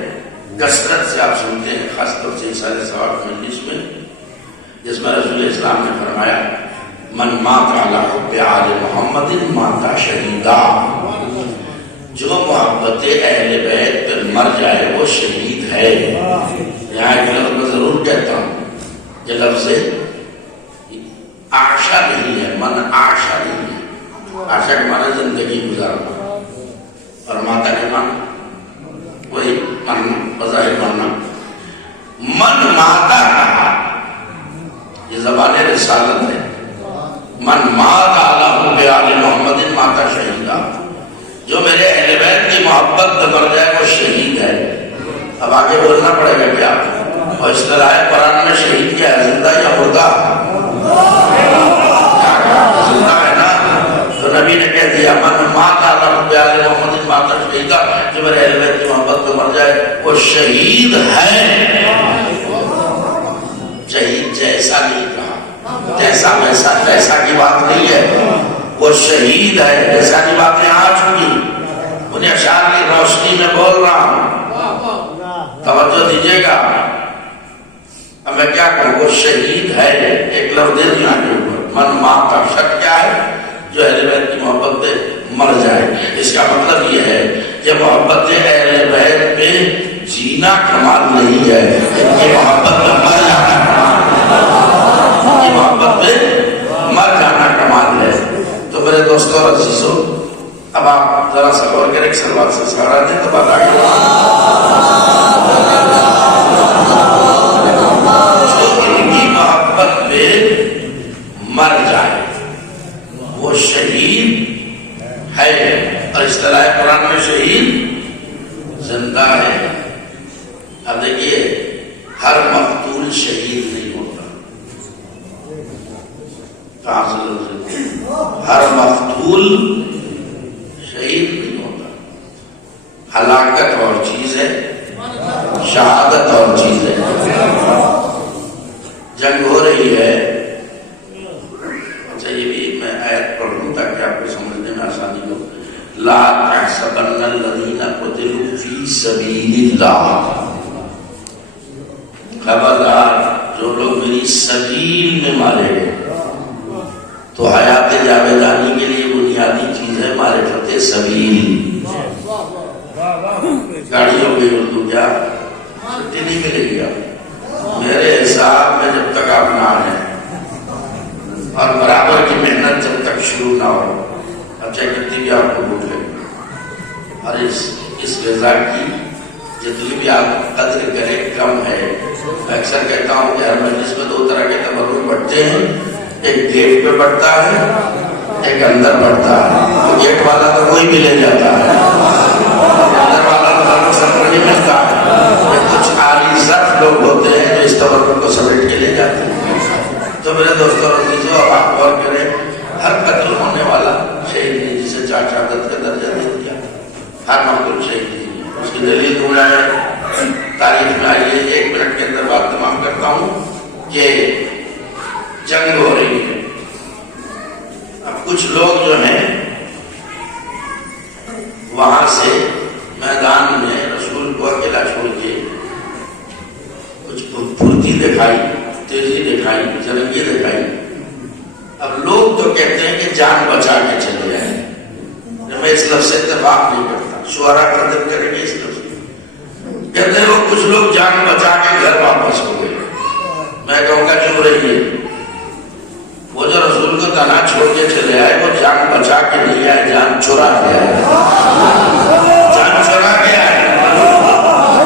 کثرت سے آپ سنتے ہیں، خاص طور سے سارے ثواب مجلس میں، جس میں رسول اسلام نے فرمایا من مات علی حب آل محمد مات شہیدا، جو محبت اہل بیت پر مر جائے وہ شہید ہے۔ یہاں ایک لفظ میں ضرور کہتا ہوں، یہ لفظ عاشا نہیں ہے، من عاشا نہیں ہے۔ عاشا کے معنی زندگی گزارنا، اور ماتا کے معنی وہی مرنا، بظاہر مرنا۔ من ماتا کہا، یہ زبان رسالت ہے۔ من مات علی حب آل محمد مات شہیدا، جو میرے اہل بیت کی محبت میں مر جائے وہ شہید ہے۔ اب آگے بولنا پڑے گا کیا؟ اور اس طرح قرآن میں شہید کیا ہے، زندہ یا مردہ؟ زندہ ہے نا، تو نبی نے کہہ دیا من مات علی حب آل محمد مات شہیدا، جو میرے اہل بیت کی محبت میں مر جائے وہ شہید ہے۔ شہید جیسا نہیں کہا، جیسا ویسا جیسا کی بات نہیں ہے، وہ شہید ہے۔ جیسا کی باتیں آ چکی، انہیں اشعار کی روشنی میں بول رہا ہوں، توجہ دیجیے گا۔ اب میں کیا کہوں، وہ شہید ہے۔ ایک لفظ دے دیا کے اوپر، من ماں کا شک کیا ہے؟ جو اہل بیت کی محبت پہ مر جائے۔ اس کا مطلب یہ ہے کہ محبت اہل بیت پہ جینا کمال نہیں ہے، ان کی محبت پہ مر جانا کمال ہے، یہ محبت پہ مر جانا کمال ہے۔ تو میرے دوستوں اور عزیزوں، اب آپ ذرا سا غور کریں، ایک سلوات سے سہارا دیں تو بات آگے۔ جو ان کی محبت پہ مر جائے وہ شہید ہے، اور اس طرح قرآن میں شہید زندہ ہے۔ اب دیکھیے، ہر مقتول شہید نہیں ہوتا، کہاں سے لوگ، ہر مقتول شہید نہیں ہوتا۔ ہلاکت اور چیز ہے، شہادت اور چیز ہے۔ جنگ ہو رہی ہے، اچھا یہ بھی میں آیت پڑھ لوں تاکہ آپ کو سمجھنے میں آسانی ہو۔ لا تحسبن الذین قتلوا فی سبیل اللہ، خبردار جو لوگ میری سبیل میں مارے گئے۔ تو حیات جاویدانی کے لیے بنیادی چیز ہے معرفت سبیل۔ گاڑی ہو گئی اردو کیا چھٹی نہیں ملے گی آپ میرے حساب میں، جب تک آپ نہ آئیں اور برابر کی محنت جب تک شروع نہ ہو، اچھا کتنی بھی آپ کو بھوک لگے، اور اس غذا کی جتنی بھی آپ قدر کریں کم ہے۔ میں اکثر کہتا ہوں کہ ہر مجلس میں دو طرح کے تبرک بڑھتے ہیں، ایک گیٹ پہ بڑھتا ہے، ایک اندر بڑھتا ہے۔ تو گیٹ والا تو کوئی بھی لے جاتا ہے، اندر والا تو سب نہیں ملتا ہے۔ کچھ عالی ذات لوگ ہوتے ہیں جو اس تبرک کو سمیٹ کے لے جاتے ہیں۔ تو میرے دوستوں اور عزیزوں، اب آپ غور کریں، ہر قتل ہونے والا ہر مقتول شہید تھی. اس کی دلیل دونوں ہے تاریخ میں آئی ہے. 1 منٹ کے اندر بات تمام کرتا ہوں کہ جنگ ہو رہی ہے. اب کچھ لوگ جو ہیں وہاں سے میدان میں رسول کو اکیلا چھوڑ کے کچھ پھرتی دکھائی, تیزی دکھائی, زرنگی دکھائی. اب لوگ تو کہتے ہیں کہ جان بچا کے چلے جائیں. میں اس لفظ سے اتفاق نہیں کرتا. شعراء قدر کریں گے اس لفظ سے. کہتے ہیں وہ کچھ لوگ جان بچا کے گھر واپس ہو گئے. میں کہوں گا چپ رہیے. وہ جو رسول کو تنہا چھوڑ کے چلے آئے وہ جان بچا کے نہیں آئے, جان چرا کے آئے. جان چرا کے آئے.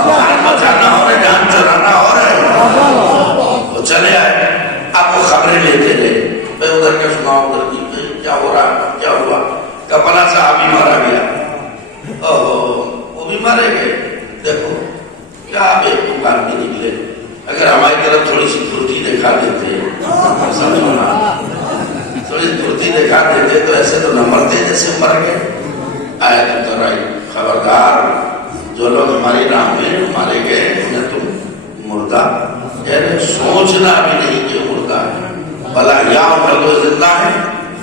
جان بچانا ہو رہا ہے, جان چرانا ہو رہا ہے. وہ چلے آئے. اب وہ خبریں لیتے رہے. میں ادھر کا سنا, ادھر کی کیا ہو رہا, کیا ہوا. کپلا صحابی مارا گیا. وہ بھی مارے گئے. دیکھو کیا بے آدمی نکلے. اگر ہماری طرف تھوڑی سی پھرتی دکھا دیتے, تھوڑی پھرتی دکھا دیتے تو ایسے تو نہ مرتے جیسے مر گئے. آیت اتر آئی, خبردار جو لوگ ہماری راہ میں مارے گئے انہیں تم مردہ, یعنی سوچنا بھی نہیں کہ مردہ ہے. بلا یا وہ زندہ ہے.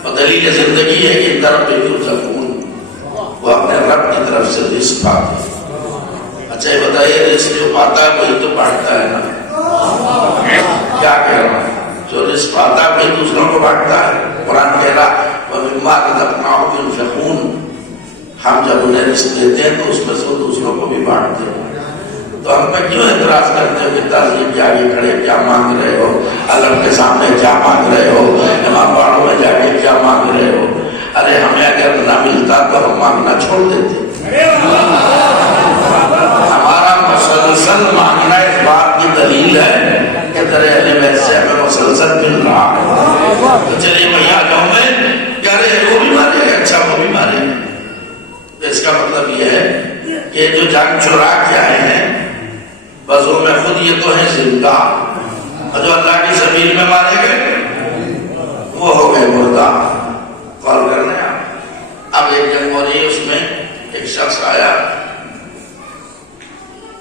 اور دلیل زندگی ہے کہ در پہ یرزقون, وہ اپنے رب کی طرف سے رزق پاتے ہیں. اچھا یہ بتائیے رزق جو پاتا ہے وہی تو بانٹتا ہے نا. کیا کہہ رہا ہوں, جو رزق پاتا ہے وہی دوسروں کو بانٹتا ہے. قرآن کہہ رہا وَمِمَّا رَزَقْنَاهُمْ يُنْفِقُونَ, ہم جب انہیں رزق دیتے ہیں تو اس میں سے وہ دوسروں کو بھی بانٹتے ہیں. تو ہم میں کیوں اعتراض کرتے ہو کہ تعظیم کے آگے کھڑے کیا مانگ رہے ہو, علم کے سامنے کیا مانگ رہے ہو, امام باڑوں میں جا کے کیا مانگ رہے ہو. ارے ہمیں اگر نہ ملتا تو ہم مانگنا چھوڑ دیتے. ہمارا مسلسل مانگنا اس بات کی دلیل ہے کہ تیرے اہل بیت سے ہمیں مسلسل مل رہا ہے. تو چلیے میں آ جاؤں میں کہہ رہے وہ بھی مارے گا, اچھا وہ بھی مارے. اس کا مطلب یہ ہے کہ جو جان چرا کے آئے ہیں بس وہ میں خود یہ تو ہے زندہ, اور جو اللہ کی سبیل میں مارے گئے وہ ہو گئے مردہ. کال کرنے اب ایک جنگ ہو رہی ہے, اس میں ایک شخص آیا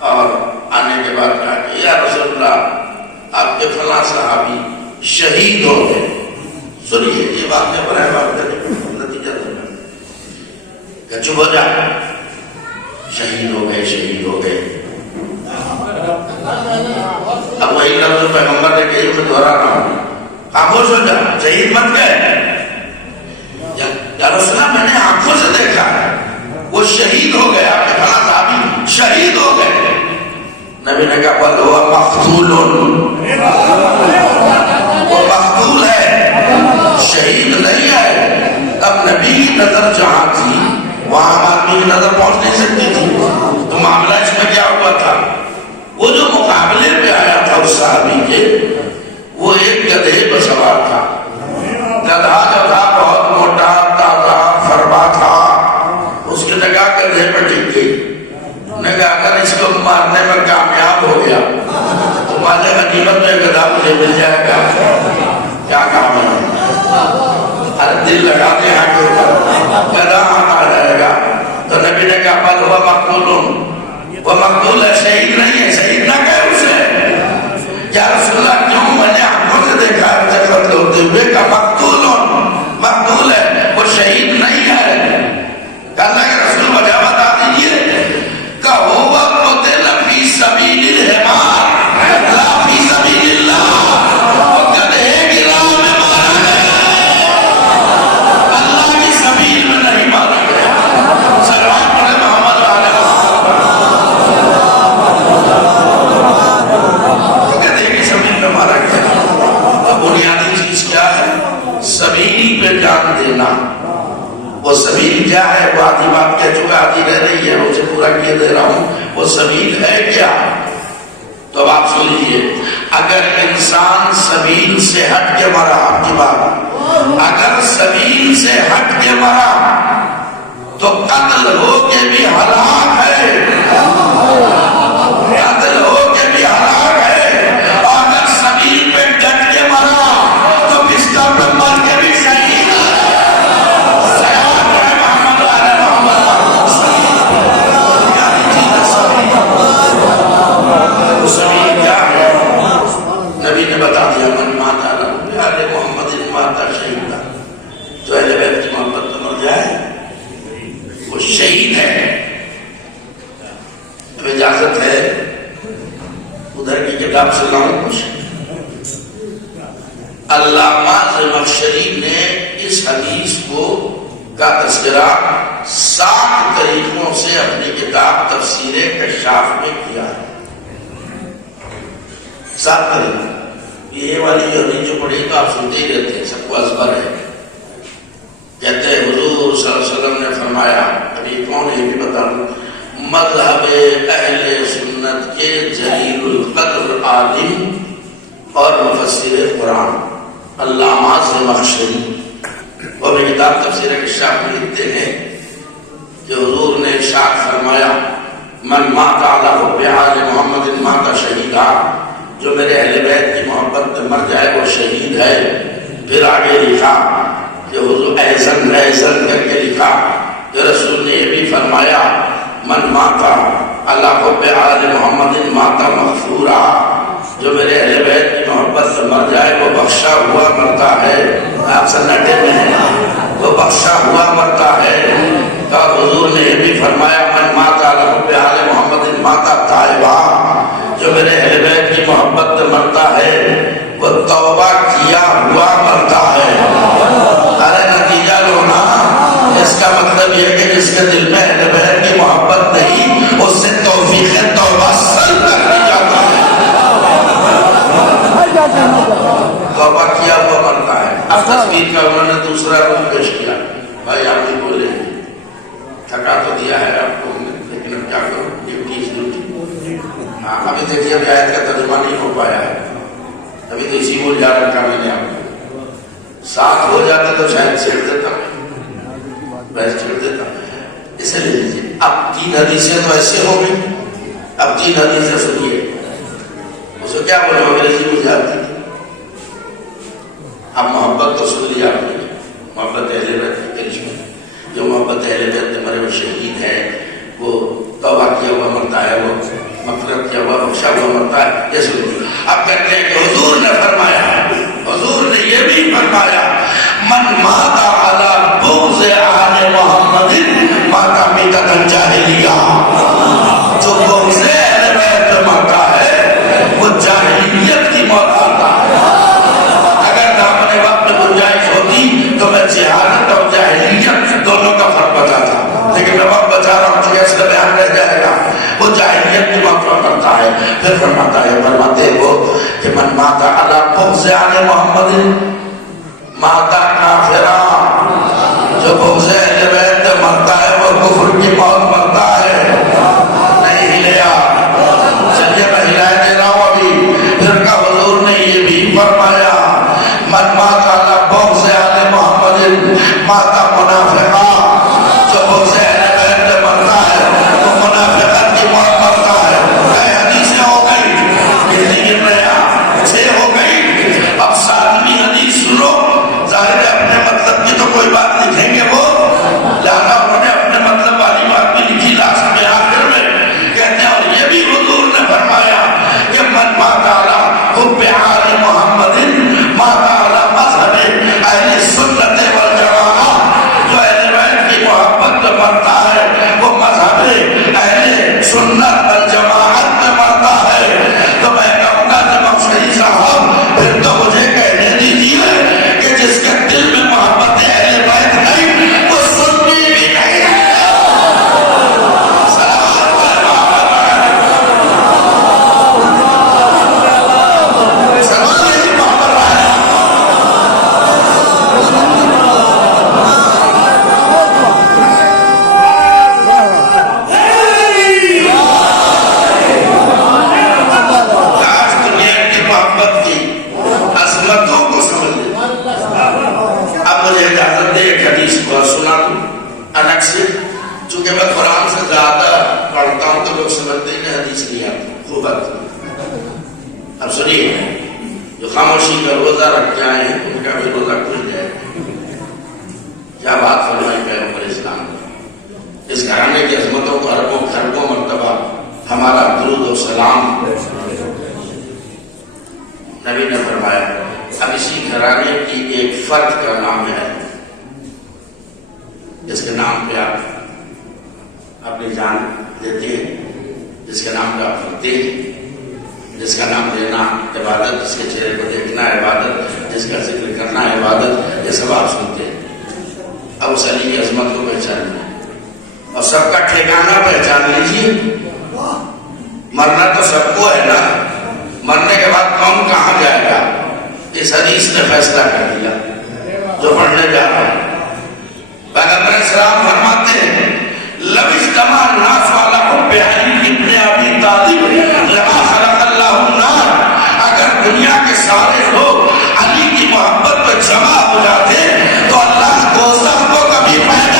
اور آنے کے بعد کہا کہ یا رسول اللہ آپ کے فلاں صحابی شہید ہو گئے. سنیے یہ بات میں برائے بات کرنے نتیجہ دینا کہ چپ ہو جا. شہید ہو گئے, شہید ہو گئے. اب وہی لفظ پیغمبر نے کہی میں دوہرا رہا ہوں, خاموش ہو جا, شہید مت گئے. یا رسول اللہ میں نے آنکھوں سے دیکھا وہ شہید ہو گئے, آپ کے فلاں صحابی شہید ہو گئے. نبی نے کہا بل ہوا مقتول, وہ مقتول ہے, شہید نہیں ہے. اب نبی کی نظر جہاں تھی وہاں آدمی کی نظر پہنچ نہیں سکتی تھی. تو معاملہ اس میں کیا ہوا تھا, وہ جو مقابلے پہ آیا تھا اس صحابی کے, وہ ایک گدھے پر سوار تھا. گدھا جو تھا بہت موٹا تازہ فرما تھا, اس کی نگاہ گدھے پر ٹک گئی. نگاہ اگر اس کو مارنے میں کامیاب ہو گیا تو مالے غنیمت میں گدھا مجھے مل جائے گا, کیا کام ہے. ہر دل لگاتے ہیں کہ گدھا ہم آ جائے گا. تو نبی نے کہا بل ہوا مقتول, وہ مقتول ہے, شہید نہیں ہے. شہید نہ کہے اسے. یا رسول اللہ کیوں, میں نے آنکھوں سے دیکھا ہے قتل ہوتے ہوئے. کا مقتول, مقتول ہے, وہ شہید نہیں ہے. اللہ کے رسول وجہ بتا دیجیے. کہ ہوا قتل فی سبیل الحمار لا فی سبیل اللہ. وہ گدھے کی راہ میں مارا گیا, اللہ کی سبیل میں نہیں مارا گیا. سلوات پڑھے محمد علیہ گدھے کی سبیل میں مارا گیا. اب بنیادی چیز کیا ہے, سبیل پہ جان دینا. وہ سبیل کیا ہے, وہ آدھی بات کہہ چکا, آدھی رہ رہی ہے, اسے پورا کیے دے رہا ہوں. وہ سبیل ہے کیا, تو اب آپ سن لیجیے. اگر انسان سبیل سے ہٹ کے مرا, آپ کی بات, اگر سبیل سے ہٹ کے مرا تو قتل ہو کے بھی ہلاک ہے, قتل ہو کے بھی ہلاک ہے. اور اگر سبیل پہ ڈٹ کے مرا تو بستر پہ مر کے بھی شہید ہے. شہید ہے. اب اجازت ہے ادھر کی کتاب سے لاؤں کچھ. علامہ زمخشری نے اس حدیث کو کا تذکرہ 7 طریقوں سے اپنی کتاب تفسیر کشاف میں کیا ہے. 7 طریقے. یہ والی حدیث جو پڑھی تو آپ سنتے ہی رہتے ہیں, سب کو ازبر ہے. کہتے ہیں حضور صلی اللہ علیہ وسلم نے فرمایا, ابھی کون ہے یہ بھی بتا دوں, مذہب اہل سنت کے جلیل القدر عالم اور مفسر قرآن علامہ زمخشری اور بھی کتاب تفسیر کشاف میں لکھتے ہیں کہ حضور نے ارشاد فرمایا, من مات علی حب آل محمد مات شہیدا, جو میرے اہل بیت کی محبت میں مر جائے وہ شہید ہے. پھر آگے لکھا کہ حضور ایزن ایزن کر کے لکھا کہ رسول نے یہ بھی فرمایا, من ماتا اللہ حب آل محمد ماتا مغفورا, جو میرے اہل بیت کی محبت سے مر جائے وہ بخشا ہوا مرتا ہے. آپ سناٹے میں ہیں, وہ بخشا ہوا مرتا ہے. تو حضور نے یہ بھی فرمایا, من ماتا اللہ حب آل محمد ماتا تائبا, جو میرے اہل بیت کی محبت سے مرتا ہے وہ توبہ کیا ہوا مرتا ہے. ارے نتیجہ لو نا, اس کا مطلب یہ کہ جس کے دل میں اہل بیت کی محبت نہیں اس سے توفیق توبہ سلب کر دی جاتا ہے. توبہ کیا ہوا مرتا ہے. اب تصویر کا انہوں نے دوسرا روپ پیش کیا. بھائی آپ بھی بولے تھکا تو دیا ہے آپ کو, لیکن اب کیا کروں, ڈیوٹی ڈیوٹی. ابھی دیکھیے ابھی آیت کا ترجمہ نہیں ہو پایا ہے, ابھی تو اسی کو جا رکھا میں نے آپ کو. ساتھ ہو جاتا تو شاید چھیڑ دیتا, بحث چھیڑ دیتا. اسے لے لیجیے. اب 3 حدیثیں تو ایسے ہو گئی. اب 3 حدیثیں سنیے, اسے کیا بولے انگریزی کو جاتی تھی. اب محبت تو سن لیا آپ نے, محبت اہل بیت کے کرشمے, جو محبت اہل بیت میں مرے وہ شہید ہے, وہ توبہ کیا ہوا مرتا ہے, وہ مغفرت کیا ہوا بخشا ہوا مرتا ہے. یہ سنیے. اب کہتے ہیں کہ حضور نے فرمایا, حضور نے یہ بھی فرمایا, من مات علی بغض آل محمد مات میتۃ الجاہلیہ, جو بغض اہل بیت میں مرتا ہے وہ جاہلیت کی موت مرتا ہے. اگر دامن وقت میں گنجائش ہوتی تو میں جہالت اور جاہلیت دونوں کا فرق بتاتا, لیکن میں وقت بچا رہا ہوں اس کا بیان رہ جائے گا. وہ جاہلیت کی موت کرتا ہے. پھر فرماتا ہے, فرماتے وہ کہ من مات علی بغض آل محمد مات کافرا, جو بغض اہل بیت میں مرتا ہے وہ کفر کی موت مرتا ہے. نہیں ہلیا, چلیے میں ہلائے دے رہا ہوں ابھی. پھر کا حضور نے یہ بھی فرمایا, من مات علی بغض آل محمد مات منافقا, جو بغض اہل بیت میں مرتا ہے وہ منافقت کی موت مرتا ہے. کئی حدیثیں ہو گئی, کتنی گر رہے ہیں, 6 ہو گئی. اب 7ویں حدیث سنو. ظاہر ہے اپنے مطلب کی تو کوئی بات لکھیں گے وہ, لہذا انہوں نے اپنے مطلب والی بات بھی لکھی لاسٹ میں آخر میں. کہتے ہیں اور یہ بھی حضور نے فرمایا کہ من مات علی حب آل محمد مات علی مذہب اہل سنت والجماعہ, جو اہل بیت کی محبت میں مرتا ہے وہ مذہب اہل سنت والجماعت میں مرتا ہے. تو میں کہوں گا زمخشری صاحب پھر تو مجھے کہنے دیجیے کہ جس کے دل میں محبت اہل بیت نہیں وہ سنی بھی نہیں ہے. سنا دوں الگ سے, چونکہ میں قرآن سے زیادہ پڑھتا ہوں تو لوگ سمجھتے ہیں کہ حدیث نہیں آتی. خوب اب سنیے, جو خاموشی کا روزہ رکھ کے آئے ہیں ان کا بھی روزہ کھل جائے. کیا بات فرمائی پیغمبر اسلام نے. اس گھرانے کی عظمتوں کو اربوں خربوں مرتبہ ہمارا درود و سلام. نبی نے فرمایا, اب اسی گھرانے کی ایک فرد کا نام ہے, جس کے نام پہ آپ اپنی جان دیتے ہیں، جس کا نام کا آپ رکھتے ہیں، جس کا نام لینا عبادت، جس کے چہرے کو دیکھنا عبادت، جس کا ذکر کرنا عبادت، یہ سب آپ سنتے ہیں۔ اب اس علی کی عظمت کو پہچاننا اور سب کا ٹھکانہ پہچان لیجیے۔ مرنا تو سب کو ہے نا، مرنے کے بعد کون کہاں جائے گا، اس حدیث نے فیصلہ کر دیا جو پڑھنے جا رہا ہے۔ پیغمبر اسلام فرماتے ہیں لو اجتمع الناس علی حب علی ابن ابی طالب لما خلق اللہ النار، اگر دنیا کے سارے لوگ علی کی محبت پر جمع ہو جاتے تو اللہ دوزخ کو کبھی پیدا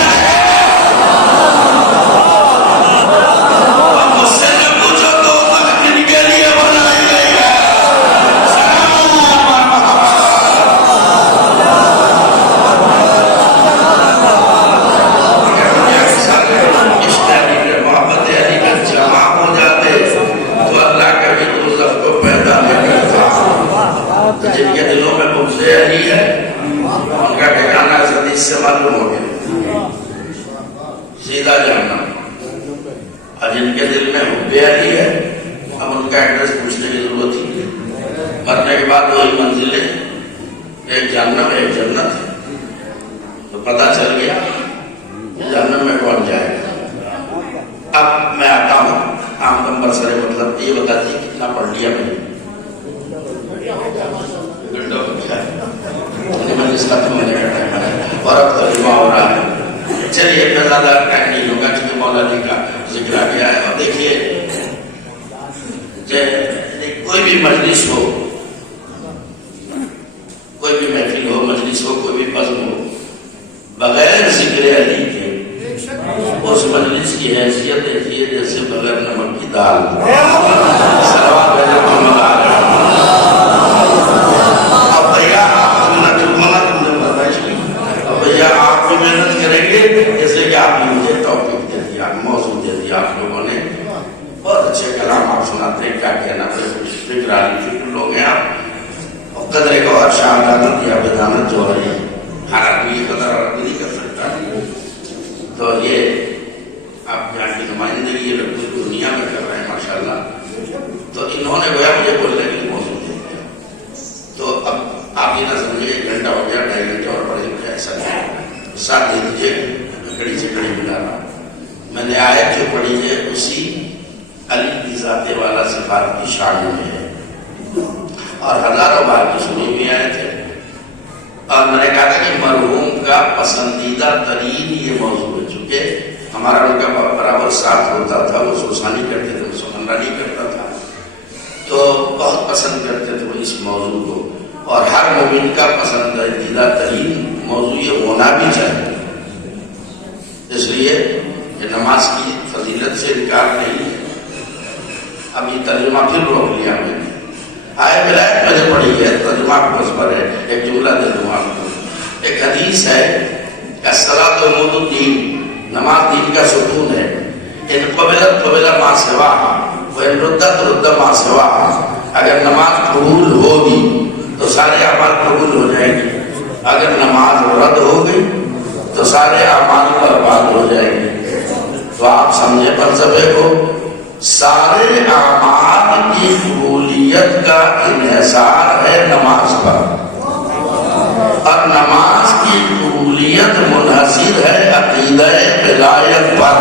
جن کے دلوں میں بغض علی ہے ان کا ٹھکانہ اس حدیث سے معلوم ہو گیا، سیدھا جاننا۔ اور جن کے دل میں حب علی ہے اب ان کا ایڈریس پوچھنے کی ضرورت ہی، مرنے کے بعد وہی منزلیں، ایک جہنم ایک جنت ہے، تو پتہ چل گیا جہنم میں کون جائے گا۔ اب میں آتا ہوں عام نمبر سرے، مطلب یہ بتاتی کتنا پڑھ لیا میں نے، اور اب ترجمہ ہو رہا ہے۔ چلیے میں زیادہ ٹائم نہیں ہوگا کیونکہ مولا جی کا ذکر آ گیا ہے۔ اور دیکھیے کوئی بھی مجلس ہو، کوئی بھی محفل ہو، مجلس ہو، کوئی بھی بزم ہو، بغیر ذکر علی کے اس مجلس کی حیثیت دیکھیے جیسے بغیر نمک کی دال۔ صلوات بھیجو محمد آ رہے آپ بھی محنت کریں گے، جیسے کہ آپ نے مجھے ٹاپک دے دیا، موضوع دے دیا، آپ لوگوں نے بہت اچھے کلام آپ سناتے ہیں، کیا کہنا فکر علی فکر لوگ ہیں آپ، اور قدرے کو اور شہادت یا بدانت جو ہے ہر آدمی یہ قدر اور نہیں کر سکتا۔ تو یہ آپ یہاں کی نمائندگی یہ لوگ پوری دنیا میں کر رہے ہیں ماشاءاللہ۔ تو انہوں نے گویا مجھے بولنے کے لیے موضوع دے دیا، تو اب آپ یہ نہ سمجھے 1 گھنٹہ ہو گیا، 2.5 گھنٹے اور پڑھے مجھے ایسا نہیں، ساتھ دے دیجیے، کڑی سے کڑی ملا رہا۔ میں نے آیت جو پڑھی ہے اسی علی کی ذات والا صفات کی شان میں ہے، اور ہزاروں بار کی سنی ہوئی آیت ہے۔ اور میں نے کہا تھا کہ مرحوم کا پسندیدہ ترین یہ موضوع ہے، چونکہ ہمارا ان کا برابر ساتھ ہوتا تھا، وہ سوسانی کرتے تھے، وہ سخنرانی کرتا تھا، تو بہت پسند کرتے تھے وہ اس موضوع کو، اور ہر مومن کا پسندیدہ ترین موضوع یہ ہونا بھی چاہیے۔ اس لیے کہ نماز کی فضیلت سے انکار نہیں ہے۔ اب یہ ترجمہ پھر روک لیا میں نے، آئے ولایت میں نے پڑھی ہے، ترجمہ بس پر ہے، ایک جملہ دے دوں آپ کو۔ ایک حدیث ہے الصلاۃ عمود الدین، نماز دین کا ستون ہے، ان قبلت قبل ما سواها وان ردت رد ما سواها، اگر نماز قبول ہوگی تو سارے اعمال قبول ہو جائیں گے، اگر نماز رد ہو گئی تو سارے اعمال برباد ہو جائیں گے۔ تو آپ سمجھے فلسفے کو، سارے اعمال کی قبولیت کا انحصار ہے نماز پر، اور نماز کی قبولیت منحصر ہے عقیدہ ولایت پر۔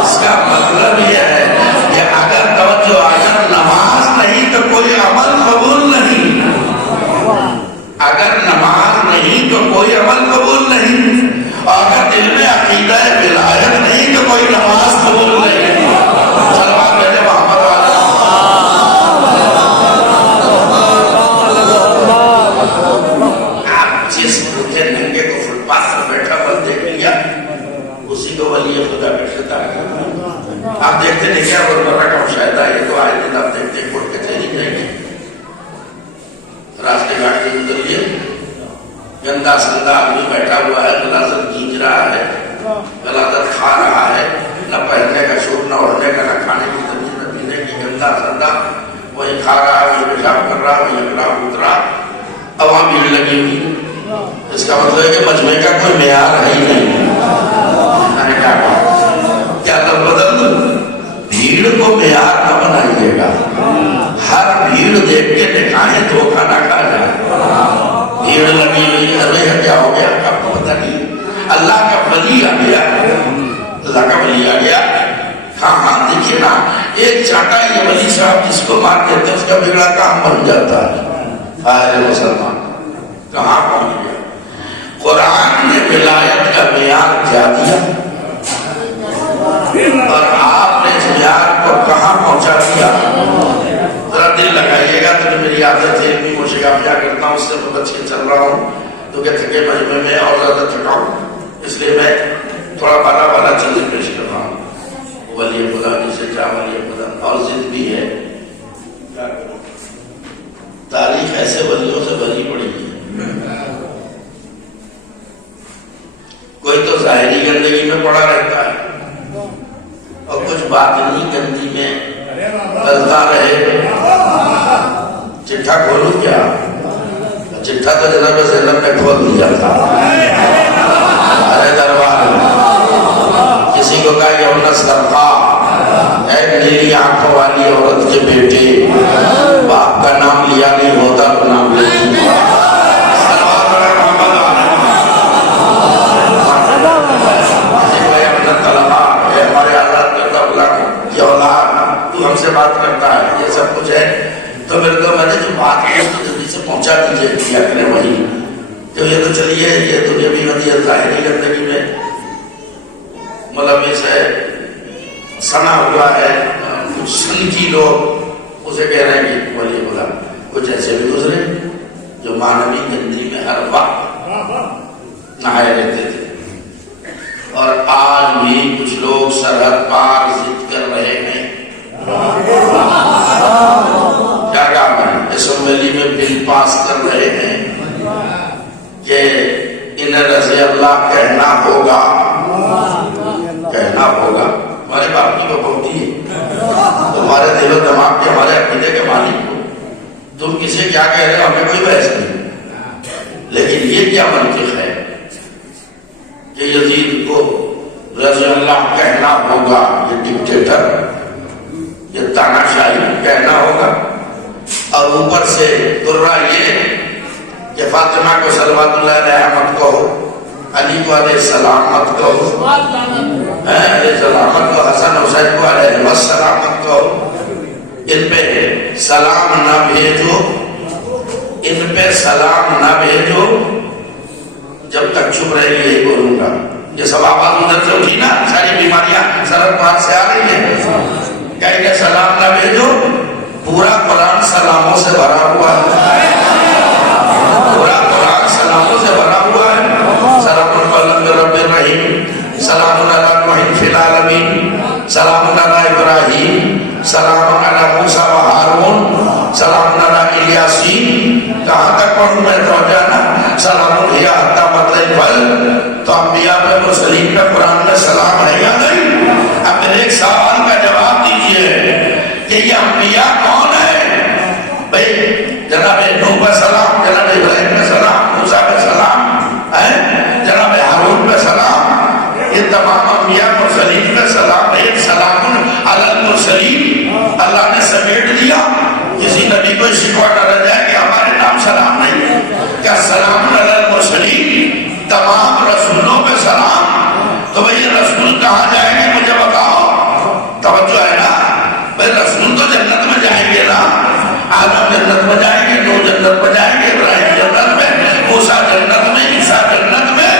اس کا مطلب یہ ہے کہ اگر توجہ اگر نماز نہیں تو کوئی عمل قبول نہیں، اگر نماز نہیں تو کوئی عمل قبول نہیں، اور اگر دل میں عقیدہ ولایت نہیں تو کوئی نماز قبول نہیں۔ صلوات بھیجو محمد والا۔ آپ جس بھوکے ننگے کو فٹ پاتھ پر بیٹھا بل دیکھ لیا، اسی کو ولی خدا کا خطاب ہے۔ آپ دیکھتے نہیں کیا روزمرہ کا مشاہدہ، یہ تو آئے دن آپ دیکھتے کوٹ کچہری جائیں گے، راستے گھاٹ کے اتریے، گندا سندا آدمی بیٹھا ہوا ہے، غلاظت گینج رہا ہے، غلاظت کھا رہا ہے، نہ پہننے کا شوق، نہ اڑنے کا، نہ کھانے کی تمیز، نہ پینے کی، گندا سندا وہی کھا رہا ہے، وہی پیشاب کر رہا ہے، وہی اکڑا اترا، اب وہاں بھیڑ لگی ہوئی۔ اس کا مطلب ہے کہ مجمع کا کوئی معیار ہے ہی نہیں۔ میں نے کہا کیا تب بدل دوں؟ بھیڑ کو معیار نہ بنائیے گا، ہر بھیڑ دیکھ کے نکاحیں دھوکہ نہ کھا جائے۔ بھیڑ لگی ہوئی ارے کیا ہو گیا آپ کو پتہ نہیں، اللہ کا ولی آ گیا، اللہ کا ولی آ گیا۔ ہاں دیکھیے نا، ایک چاٹا یہ ولی صاحب جس کو مار دیتے ہیں اس کا بگڑا کام بن جاتا ہے۔ آئے مسلمان کہاں پہنچ گیا؟ قرآن نے ولایت کا معیار کیا دیا اور آپ نے اس معیار کو کہاں پہنچا دیا؟ ذرا دل لگائیے گا۔ تو میری عادت ہے بھی مشغافیہ کرتا ہوں، اس سے میں بچ کے چل رہا ہوں تو کہ تھکے مجمع میں اور زیادہ تھکا ہوں، اس لیے میں تھوڑا بالا بالا چیزیں پیش کر رہا ہوں۔ ولی خدا جسے چاہ ولی خدا، اور ضد بھی ہے، تاریخ ایسے ولیوں سے بھری پڑی ہے۔ کوئی تو ظاہری گندگی میں پڑا رہتا ہے اور کچھ باطنی گندگی میں بلتا رہے۔ چٹھا کھولوں کیا؟ چٹھا تو جناب زینب نے کھول دیا تھا۔ ارے دربار کسی کو کہا یہ انس درخا، اے نیلی آنکھوں والی عورت کے بیٹے، باپ کا نام لیا نہیں ہوتا تو نام لیتی۔ ہم سے بات کرتا ہے یہ سب کچھ ہے، تو میرے کو میں نے جو بات کی اس کو جلدی سے پہنچا دیجیے کیا کریں وہی تو یہ تو چلیے، یہ تو یہ بھی ودیت ظاہری گندگی میں ملوث ہے، سنا ہوا ہے، کچھ سنجی لوگ اسے کہہ رہے ہیں کہ ولی بولا۔ کچھ ایسے بھی گزرے جو مانوی گندگی میں ہر وقت نہائے رہتے تھے، اور آج بھی کچھ لوگ سرحد پار ضد کر رہے ہیں۔ کیا کام ہے؟ اسمبلی میں بل پاس کر رہے ہیں کہ انہیں رضی اللہ کہنا ہوگا، کہنا ہوگا۔ ہمارے باپ کی بپوتی ہے، تمہارے دل و دماغ کے ہمارے عقیدے کے مالک ہو، تم کسے کیا کہہ رہے ہو ہمیں کوئی بحث نہیں، لیکن یہ کیا منطق ہے کہ یزید کو رضی اللہ کہنا ہوگا؟ یہ ڈکٹیٹر، یہ تاناشاہی کہنا ہوگا، اور اوپر سے درہ یہ کہ فاطمہ کو صلوات اللہ علیہ مت کہو، علی کو علیہ السلام مت کہو، علیہ السلام مت کہو، حسن حسین کو علیہ السلام مت کہو، ان پہ سلام نہ بھیجو، ان پہ سلام نہ بھیجو، جب تک چھپ رہے گی یہی بولوں گا۔ یہ سب آواز ادھر سے اٹھی نا، ساری بیماریاں سرحد پار سے آ رہی ہیں، کہیں کہ سلام نہ بھیجو۔ پورا قرآن سلاموں سے بھرا ہوا ہے، پورا قرآن سلاموں سے بھرا ہوا ہے۔ سلام علی رب الرحیم، سلام علی نوح فی العالمین، سلام علی ابراہیم، سلام علی موسیٰ و ہارون، سلام علی الیاسین۔ کہاں تک پڑھوں میں تو جانا؟ سلام علیہ حتی مطلع الفجر۔ تو انبیاء پہ مرسلین پہ قرآن میں سلام ہے یا نہیں؟ اب میرے ایک سوال کا جواب دیجئے کہ یہ انبیاء کون ہے؟ بھئی جناب نوح پہ سلام، جناب ابراہیم پہ سلام، موسیٰ پہ سلام، جناب ہارون پہ سلام، یہ تمام انبیاء مرسلین پہ سلام۔ ایک سلام علی المرسلین اللہ نے سمیٹ دیا، کسی نبی کو شکوہ نہ رہ جائے کہ ہمارے نام سلام نہیں۔ کیا سلام علی المرسلین تمام رسولوں پہ سلام؟ تو بھئی رسول کہاں جائیں گے مجھے بتاؤ، توجہ ہے نا؟ بھئی رسول تو جنت میں جائیں گے نا، آدم جنت میں جائیں گے، نوح جنت میں جائیں گے، ابراہیم جنت میں، موسیٰ جنت میں، عیسیٰ جنت میں،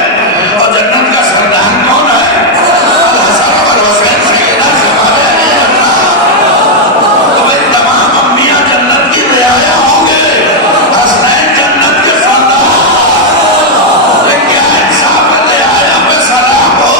اور جنت کا سردار کون ہے؟ الحسن والحسین سیدنا سمانے علی جنت۔ تو بھئی تمام انبیاء جنت کی رعایا ہوں گے، حسنین جنت کے سردار۔ لیکن کیا انصاف ہے رعایا پہ سلام ہو؟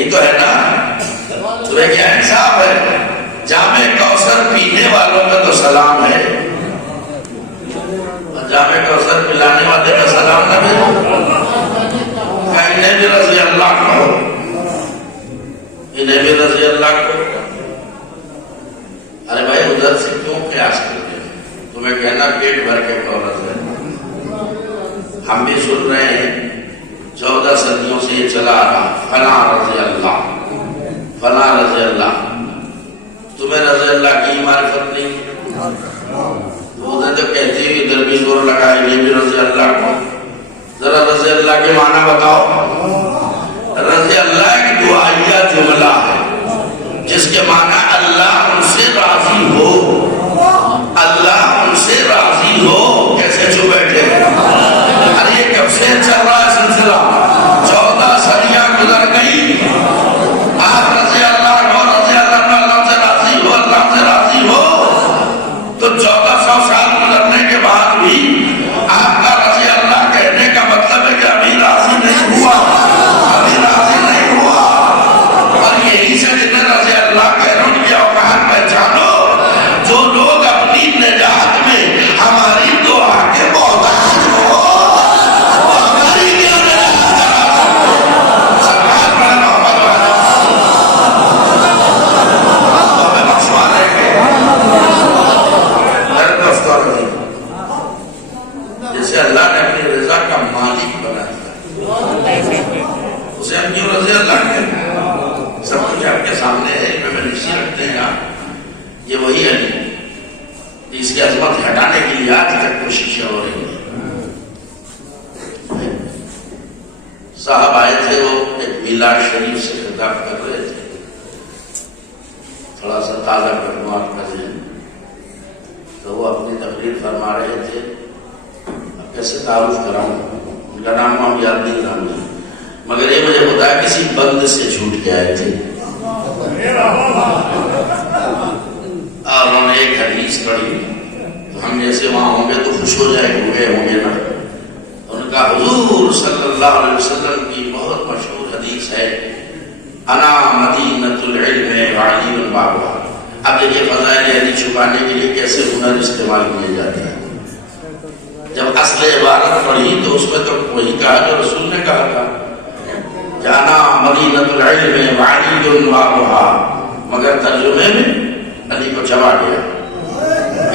یہی تو ہے نا؟ تمہیں کیا انصاف ہے؟ جامع کوثر پینے والوں کا تو سلام ہے، جامع کوثر پلانے والے کا سلام نہ بھیجو، انہیں بھی رضی اللہ کہو، انہیں بھی رضی اللہ کہو۔ ارے بھائی ادھر سے کیوں قیاس کرتے ہیں؟ تمہیں کہنا پیٹ بھر کے کہو رضی اللہ۔ ہم بھی سن رہے ہیں 14 صدیوں سے یہ چلا رہا، فلاں رضی اللہ، فلاں رضی اللہ۔ تمہیں رضی اللہ کی معرفت نہیں، ادھر تو کہتے ہیں کہ ادھر بھی زور لگائے، یہ بھی رضی اللہ کو۔ ذرا رضی اللہ کے معنی بتاؤ۔ رضی اللہ ایک دعائیہ جملہ ہے جس کے معنی اللہ ان سے راضی ہو، اللہ ان سے راضی ہو۔ کیسے چھو بیٹھے؟ ارے یہ کب سے چل رہا ہے سلسلہ؟ 14 صدیاں گزر گئی، آپ رضی اللہ ہو، رضی اللہ اللہ سے راضی ہو، اللہ سے راضی ہو۔ تو 1400 سال گزرنے کے بعد بھی آپ کا رضی اللہ کہنے کا مطلب ہے کہ ابھی راضی نہیں ہوا، ابھی راضی نہیں ہوا۔ اور یہی سے جنہیں رضی اللہ کہہ رہا ہوں کہ اوقات پہچانو، جو لوگ اپنی نجات میں ہماری دعا کے محتاج ہو، ہماری کیا نجات کرا سرکار بڑا محمد والا ہمیں بخشوا رہے گے۔ جیسے اللہ نے اپنی رضا کا مالک بنا دیا، اسے ہم کیوں رضی اللہ کہتے ہیں؟ سب کچھ آپ کے سامنے ہے، میں نشچی رکھتے ہیں آپ، یہ وہی علی، اس کی عظمت ہٹانے کے لیے آج تک کوششیں ہو رہی ہیں۔ صاحب آئے تھے، وہ ایک میلاد شریف سے خطاب کر رہے تھے، تھوڑا سا تازہ کروں آپ کا ذہن۔ تو وہ اپنی تقریر فرما رہے تھے، اب کیسے تعارف کراؤں، ان کا نام ہم یاد نہیں رہا مجھے، مگر یہ مجھے پتا ہے کسی بند سے چھوٹ کے آئے تھے، اور انہوں نے ایک حدیث پڑھی، تو ہم جیسے وہاں ہوں گے تو خوش ہو جائے ہوں گے نا۔ ان کا حضور صلی اللہ علیہ وسلم کی بہت مشہور حدیث ہے، انا مدینۃ العلم وعلی بابها۔ اب دیکھیے فضائل علی چھپانے کے لیے کیسے ہنر استعمال کیے جاتے ہیں۔ جب اصل عبارت پڑھی تو اس میں تو وہی کہا جو رسول نے کہا تھا، جانا مدینۃ العلم وعلی بابها، مگر ترجمے میں علی کو چبا گیا۔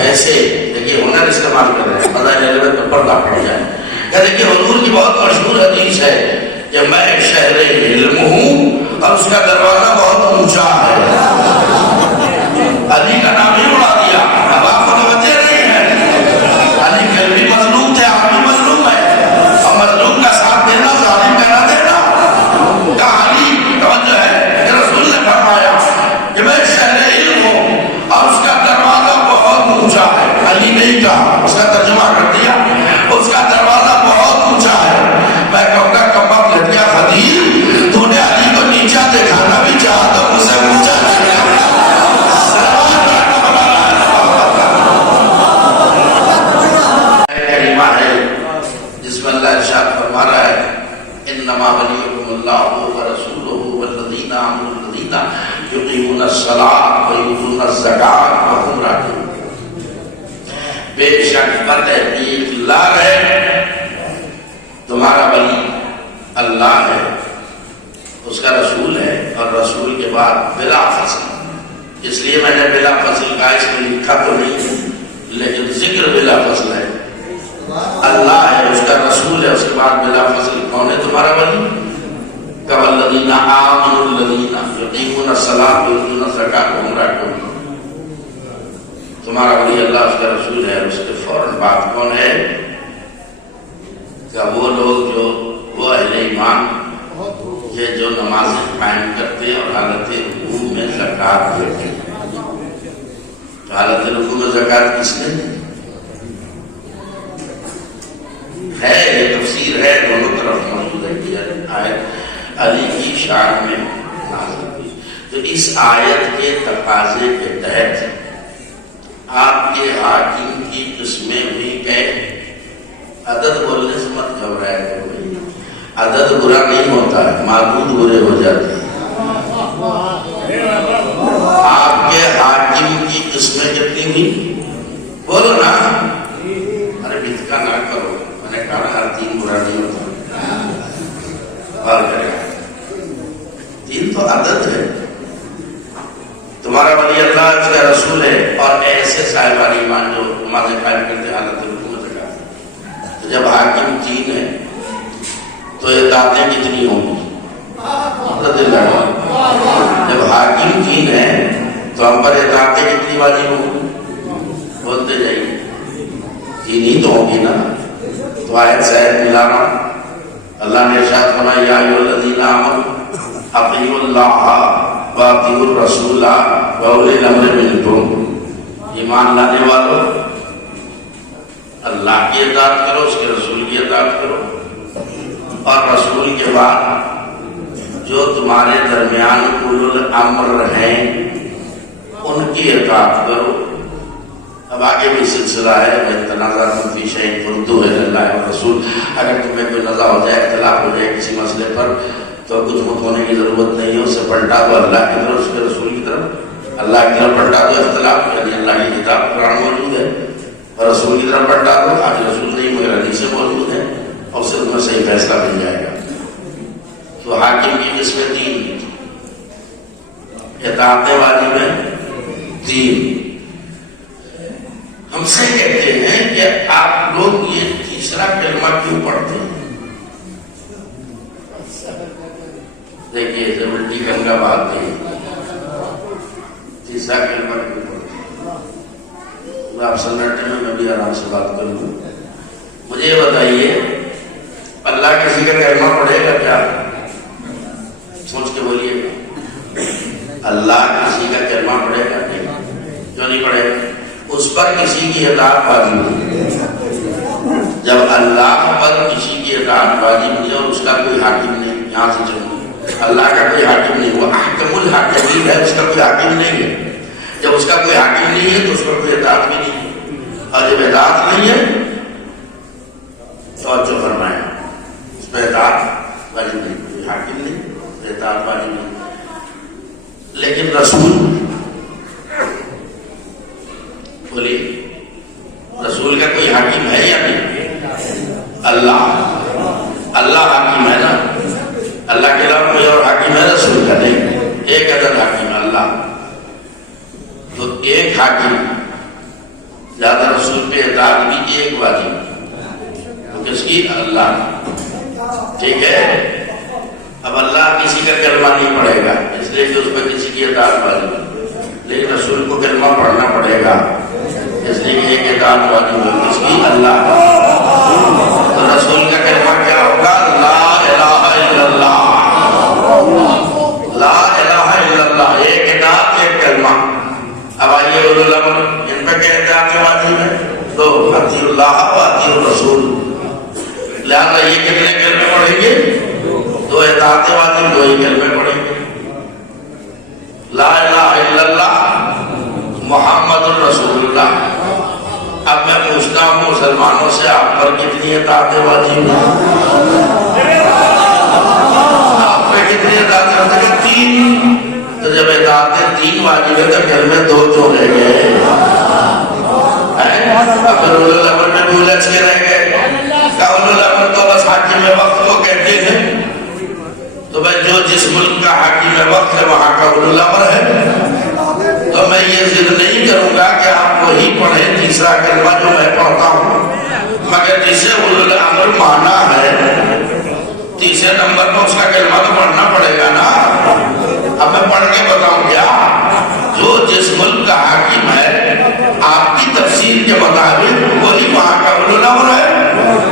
ایسے دیکھیے ہنر استعمال کر رہے ہیں، فضائل علی پر پردہ پڑ جائے۔ کہ دیکھیے حضور کی بہت مشہور حدیث ہے کہ میں شہر علم ہوں اور اس کا دروازہ بہت اونچا ہے۔ علی کا نام ہی اڑا دیا، اب آپ کو توجہ نہیں ہے۔ علی پھر بھی مظلوم تھے، آپ بھی مظلوم ہے، اور مظلوم کا ساتھ دینا ظالم کا نہ دینا۔ کہا علی توجہ ہے کہ رسول نے فرمایا کہ میں شہر علم ہوں اور اس کا دروازہ بہت اونچا ہے۔ علی نہیں کہا، اس کا ترجمہ کر دیا، اس کا دروازہ بہت اونچا ہے۔ میں کہوں گا کمبخت لٹیا خدیر، تو نے علی کو نیچا دکھانا بھی چاہا تو اسے اونچا ارشاد فرما رہا ہے، انما ولیکم اللہ ورسولہ والذین آمنوا الذین یقیمون الصلاۃ ویؤتون الزکاۃ وهم راکعون۔ بے شک بتحقیق لا ہے تمہارا ولی اللہ ہے، اس کا رسول ہے، اور رسول کے بعد بلا فصل، اس لیے میں نے بلا فصل کا اس میں لکھا تو نہیں، لیکن ذکر بلا فصل ہے۔ اللہ ہے، اس کا رسول ہے، اس کے بعد بلا فصل کون ہے تمہارا ولی؟ والذین آمنوا الذین یقیمون الصلاۃ ویؤتون الزکاۃ وهم راکعون۔ تمہارا ولی اللہ، اس کا رسول ہے، اس کے فوراً بعد کون ہے؟ کہ وہ لوگ جو وہ اہل ایمان یہ جو نمازیں قائم کرتے ہیں اور حالت رکوع میں زکوٰۃ دیتے ہیں۔ تو حالت رکوع میں زکوٰۃ کس نے دی ہے؟ یہ تفسیر ہے، دونوں طرف موجود ہے کہ آیت علی کی شان میں نازل ہوئی۔ تو اس آیت کے تقاضے کے تحت آپ کے حاکم کی قسمیں ہوئی کہ عدد بولنے سے مت گھبرایا کرو، عدد برا نہیں ہوتا ہے، معبود برے ہو جاتے ہیں۔ دین تو عدد ہے. تمہارا ولی اللہ اس کا رسول ہے اور ایسے صاحبان ایمان جو نماز قائم کرتے حالت رکوع میں لگا. تو جب حاکم تین ہے تو اطاعتیں کتنی ہوں گی؟ جب حاکم تین ہے تو ہم پر اطاعتیں کتنی واجب ہوں گی؟ بولتے جائیے. تین ہی تو ہوگی نا. تو آیت صاحب ملانا اللہ نے ارشاد فرمایا یا ایھا الذین آمنوا اطیعوا اللہ واطیعوا الرسول واولی الامر منکم. ایمان لانے والوں اللہ کی اطاعت کرو، اس کے رسول کی اطاعت کرو، اور رسول کے بعد جو تمہارے درمیان اولو الامر ہیں ان کی اطاعت کرو. اب آگے بھی سلسلہ ہے تنازعۃ فی شیء فردوہ الی اللہ والرسول. اگر تمہیں کوئی نزاع ہو جائے، اختلاف ہو جائے کسی مسئلے پر تو کچھ مت ہونے کی ضرورت نہیں ہے، اسے پلٹا دو اللہ کی طرف، اس کے رسول کی طرف. اللہ کی طرف پلٹا دو اختلاف، یعنی اللہ کی کتاب قرآن موجود ہے، اور رسول کی طرف پلٹا دو آج رسول نہیں مگر حدیثیں موجود ہیں، اور اس سے تمہیں صحیح فیصلہ مل جائے گا. تو حاکم کی قسمیں تین، اطاعتیں واجب ہیں تین. ہم سے کہتے ہیں کہ آپ لوگ یہ تیسرا کلمہ کیوں پڑھتے ہیں؟ دیکھیے جب الٹی گنگا بات نہیں، تیسرا کلمہ کیوں پڑھتے ہیں؟ آپ سنٹے میں بھی آرام سے بات کر لوں. مجھے یہ بتائیے اللہ کسی کا کلمہ پڑھے گا کیا؟ سوچ کے بولیے. اللہ کسی کا کلمہ پڑھے گا کیوں نہیں پڑھے گا؟ اس پر کسی کی اطاعت واجب ہے. جب اللہ پر کسی کی اطاعت واجب نہیں اور اس کا کوئی حاکم نہیں، یہاں سے چلو، اللہ کا کوئی حاکم نہیں، وہ احکم الحاکمین ہے، اس کا کوئی حاکم نہیں ہے. جب اس کا کوئی حاکم نہیں ہے تو اس پر کوئی اطاعت بھی نہیں ہے، اور جب اطاعت نہیں ہے تو جو فرمایا اس پہ اطاعت واجب نہیں، کوئی حاکم نہیں، اطاعت واجب نہیں. لیکن رسول بولیے، رسول کا کوئی حاکم ہے یا نہیں؟ اللہ حاکم ہے نا. اللہ کے علاوہ کوئی اور حاکم ہے رسول کا نہیں. ایک عدد حاکم ہے اللہ. تو ایک حاکم زیادہ رسول پہ اطاعت بھی ایک واجب، کس کی؟ اللہ. ٹھیک ہے. اب اللہ کسی کا کلمہ نہیں پڑھے گا اس لیے کہ اس پہ کسی کی اطاعت واجب ہے، لیکن رسول کو کلمہ پڑھنا پڑے گا اس لیے کہ ایک اطاعت واجب ہے، کس کی؟ اللہ. تو رسول کا کلمہ کیا ہوگا؟ لا الہ الا اللہ. لا الہ الا اللہ، ایک اطاعت ایک کلمہ. اب آئیے اولو الامر، ان پہ کیا اطاعت واجب ہے؟ دو، اطیعوا اللہ واطیعوا الرسول. لہٰذا یہ کتنے کلمے پڑھیں گے؟ دو اطاعت واجب، دو ہی کلمے پڑھیں گے. لا الہ الا اللہ محمد الرسول اللہ. اب میں پوچھتا ہوں مسلمانوں سے آپ پر کتنی اطاعت واجب ہے؟ آپ پہ کتنی اطاعت واجب ہے؟ تین. تو جب اطاعتیں تین واجب ہے تو گھر میں دو جو رہ گئے. اگر اولو الامر میں بھی الجھ کے رہ گئے، اولو الامر تو بس حاکم وقت کو کہتے ہیں. تو بھائی جو جس ملک کا حاکم وقت ہے وہاں کا اولو الامر ہے. تو میں یہ ضد نہیں کروں گا کہ آپ وہی پڑھیں تیسرا کلمہ جو میں پڑھتا ہوں، مگر جسے اولو الامر مانا ہے تیسرے نمبر پر اس کا کلمہ تو پڑھنا پڑے گا نا. اب میں پڑھ کے بتاؤں کیا؟ جو جس ملک کا حاکم ہے آپ کی تفسیر کے مطابق وہی وہاں کا اولو الامر ہے.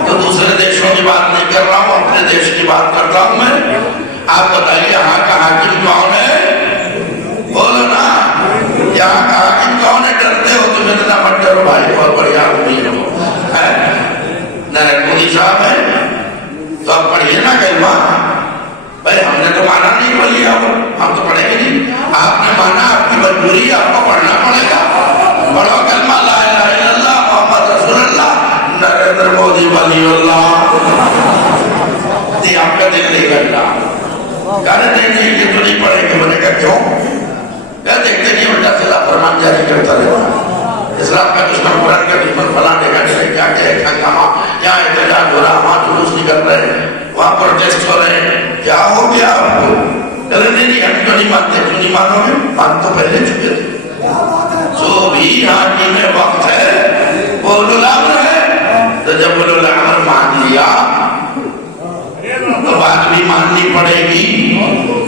تو دوسرے دیشوں کی بات نہیں کر رہا ہوں، اپنے دیش کی بات کرتا ہوں میں. آپ بتائیے یہاں کا حاکم کون ہے؟ بولو نا، یہاں کا حاکم کون ہے؟ ڈرتے ہو تم اتنا مت ڈرو بھائی، بہت بڑھیا امیر ہو. نریندر مودی صاحب ہے تو آپ پڑھیے نا کلمہ. بھائی ہم نے تو مانا نہیں پڑھ ہم تو پڑھیں گے نہیں. آپ نے مانا، آپ کی مجبوری، آپ کو پڑھنا پڑے گا. پڑھو کلمہ لا الہ الا اللہ محمد رسول اللہ نریندر مودی ولی اللہ. آپ کا دل نہیں کرتا، کہنے نہیں یہ تو نہیں پڑھیں گے. میں نے کہا کیوں؟ دیکھتے نہیں الٹا خلاف فرمان جاری کرتا رہتا. اسلام کا دشمن، قرآن کا دشمن، فلاں جگہ کیا کیا کہاں یہاں احتجاج ہو رہا، وہاں جلوس نکل رہے ہیں، وہاں پروٹیسٹ ہو رہے ہیں. کیا ہو گیا آپ کو؟ کہنے نہیں مانتے؟ کیوں نہیں مانو گے؟ مان تو پہلے چکے تھے. جو بھی حاکم وقت ہے وہ اولو الامر ہے. تو جب اولو الامر مان لیا تو بات بھی ماننی پڑے گی.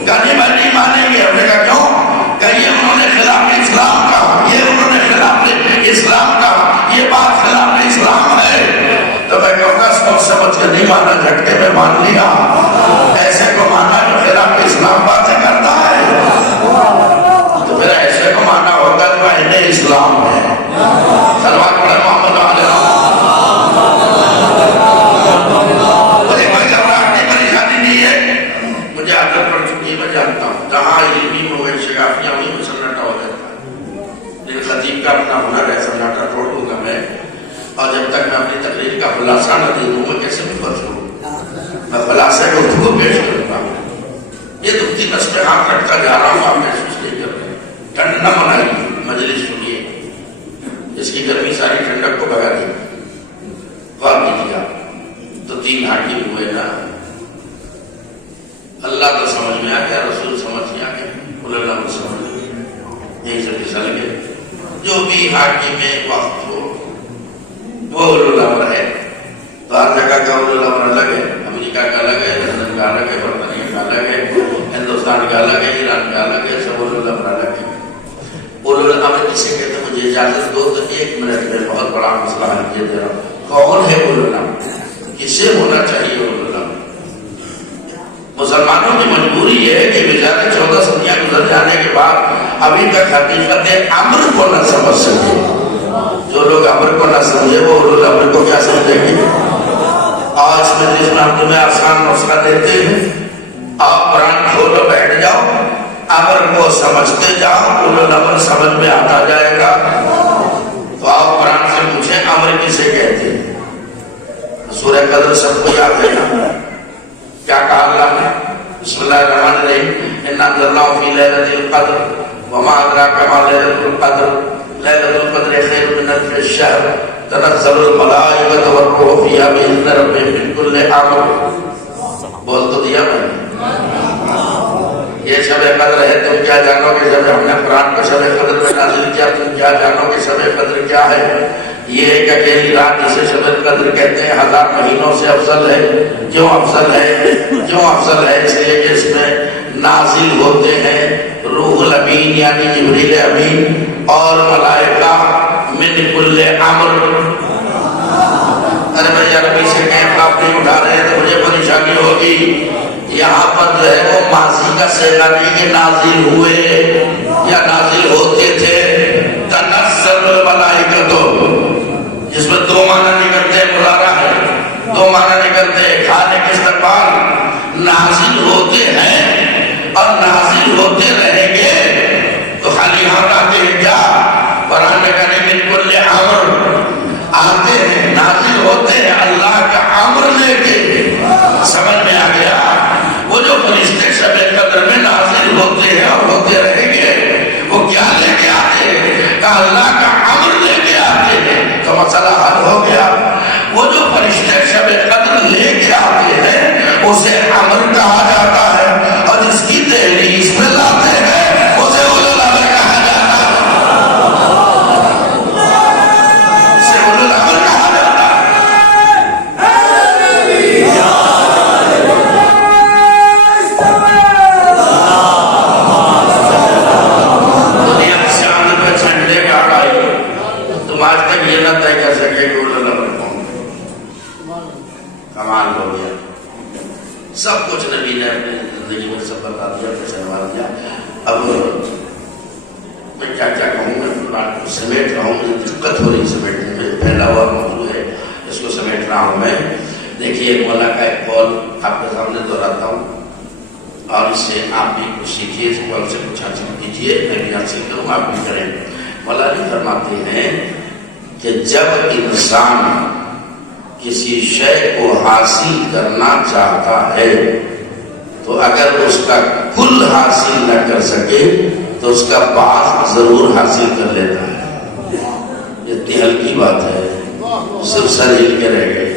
کہنے میں نہیں مانیں گے. ہم نے کہا کیوں؟ کہ یہ انہوں نے خلاف اسلام کہا, یہ انہوں نے خلاف اسلام کہا, یہ بات خلاف اسلام ہے. تو میں کہوں گا سوچ سمجھ کے نہیں مانا, جھٹکے میں مان لیا. ایسے کو مانا جو خلاف اسلام باتیں کرتا ہے, تو پھر ایسے کو مانا ہوگا جو اہل اسلام ہے. صلوات پڑھے محمد علیہ. مجھے کوئی گھبراہٹ نہیں, پریشانی نہیں ہے. مجھے عادت پڑ چکی ہے, میں جانتا ہوں جہاں علمی ہو گئے شگافیاں ہوئی وہ سناٹا ہو جاتا ہے. لیکن خطیب کا اپنا ہنر ہے, سناٹا توڑ دوں گا میں. اور جب تک میں اپنی تقریر کا خلاصہ نہ دے دوں میں کیسے بھی فرض ہوں, میں خلاصہ کو پیش کرتا ہوں. یہ دکھتی نس پہ ہاتھ رکھتا جا رہا ہوں, آپ محسوس نہیں کر رہے. ٹھنڈ نہ منائیے, مجلس سنیے, جس کی گرمی ساری ٹھنڈک کو بھگا دی. غور کیجیے آپ. تو 3 حاکم ہوئے نا. اللہ تو سمجھ میں آ گیا, رسول سمجھ میں آ گیا, اللہ کو سمجھ گیا, یہیں سے پھسل گئے. جو بھی حاکم وقت ہو وہ اولو الامر ہے. تو ہر جگہ کا اولو الامر الگ ہے. امریکہ کا الگ ہے, لندن کا الگ ہے, برطانیہ کا الگ ہے, ہندوستان کا الگ ہے, ایران کا الگ ہے. سب اولو الامر الگ ہے. اولو الامر کسے کہتے ہیں؟ مجھے اجازت دو تو 1 منٹ میں بہت بڑا مسئلہ حل کیا دے رہا ہوں. کون ہے اولو الامر؟ کسے ہونا چاہیے اولو الامر؟ مسلمانوں کی مجبوری ہے کہ بیچارے 14 صدیاں گزر جانے کے بعد ابھی تک حقیقت امر کو نہ سمجھ سکے. جو لوگ امر کو نہ سمجھے وہ اولو الامر کو کیا سمجھیں گے؟ آج مجلس میں ہم تمہیں آسان نسخہ دیتے ہیں, آپ قرآن کھولو بیٹھ جاؤ, امر کو سمجھتے جاؤ, اولو الامر سمجھ میں آتا جائے گا. تو آپ قرآن سے پوچھیں امر کسے کہتے ہیں؟ سورہ قدر سب کو یاد ہے نا. کیا کہا اللہ نے؟ بسم اللہ الرحمن الرحیم, اِنَّا أَنزَلْنَاهُ فِي لَيْلَةِ الْقَدْرِ وَمَا أَدْرَاكَ مَا لَيْلَةُ الْقَدْرِ لَيْلَةُ الْقَدْرِ خَيْرٌ مِنْ أَلْفِ شَهْرٍ تَنَزَّلُ الْمَلَائِكَةُ وَالرُّوحُ فِيهَا بِإِذْنِ رَبِّهِم مِّن كُلِّ أَمْرٍ. بول تو دیا میں نے. یہ شب قدر ہے, تم کیا جانو کہ جب ہم نے قرآن کو شب قدر میں نازل کیا, تم کیا جانو کہ شب قدر کیا ہے؟ یہ ایک اکیلی رات جسے شب قدر کہتے ہیں 1000 مہینوں سے افضل ہے. کیوں افضل ہے؟ کیوں افضل ہے؟ اس لیے کہ اس میں نازل ہوتے ہیں روح الامین یعنی جبریل امین اور ملائکہ من کل امر. ارے بھائی عربی سے کہیں آپ نہیں اٹھا رہے ہیں تو مجھے پریشانی ہوگی. یہاں پر جو ہے وہ ماضی کا صیغہ نہیں کہ نازل ہوئے یا نازل ہوتے تھے. تنزل الملائکۃ, جس میں 2 معنی نکلتے ہیں, ملارہ ہے, 2 معنی نکلتے ہیں, کھانے کے استقبال. نازل ہوتے ہیں اور نازل ہوتے رہیں گے. تو خالی ہم آتے ہیں کیا؟ قرآن میں کہنے من کل امر آتے ہیں, نازل ہوتے ہیں اللہ کا امر لے کے. سمجھ میں آ گیا؟ وہ جو فرشتے شب قدر میں نازل ہوتے ہیں اور ہوتے رہیں گے, وہ کیا لے کے آتے ہیں؟ کہ اللہ کا امر لے کے آتے ہیں. تو مسئلہ حل ہو گیا. وہ جو فرشتے شب قدر لے کے آتے ہیں اسے امر کہا جاتا ہے, اور جس کی تحریر میں لاتے ہیں اسے اولو الامر کہا جاتا ہے. اسے اولو الامر کہا جاتا ہے. دنیا کی سیاست پہ چھنڈے گاڑ آئی, تم آج تک یہ نہ طے کر سکے کہ اولو الامر کون. کمال ہو گیا. سب کچھ نبی نے اپنی زندگی میں سب بتا دیا, سنوار دیا. اب میں کیا کیا کہوں, میں بات کو سمیٹ رہا ہوں, مجھے دقت ہو رہی سمیٹنے میں. پھیلا ہوا موضوع ہے, اس کو سمیٹ رہا ہوں میں. دیکھیے مولا کا ایک قول آپ کے سامنے دہراتا ہوں, اور اس سے آپ بھی کچھ سیکھیے, اس قول سے کچھ حاصل کیجیے. میں بھی حاصل کروں, آپ بھی کریں. مولا علی فرماتے ہیں کہ جب انسان کسی شے کو حاصل کرنا چاہتا ہے تو اگر اس کا کل حاصل نہ کر سکے تو اس کا بعض ضرور حاصل کر لیتا ہے. اتنی ہلکی بات ہے, صرف سر ہل کے رہ گئے.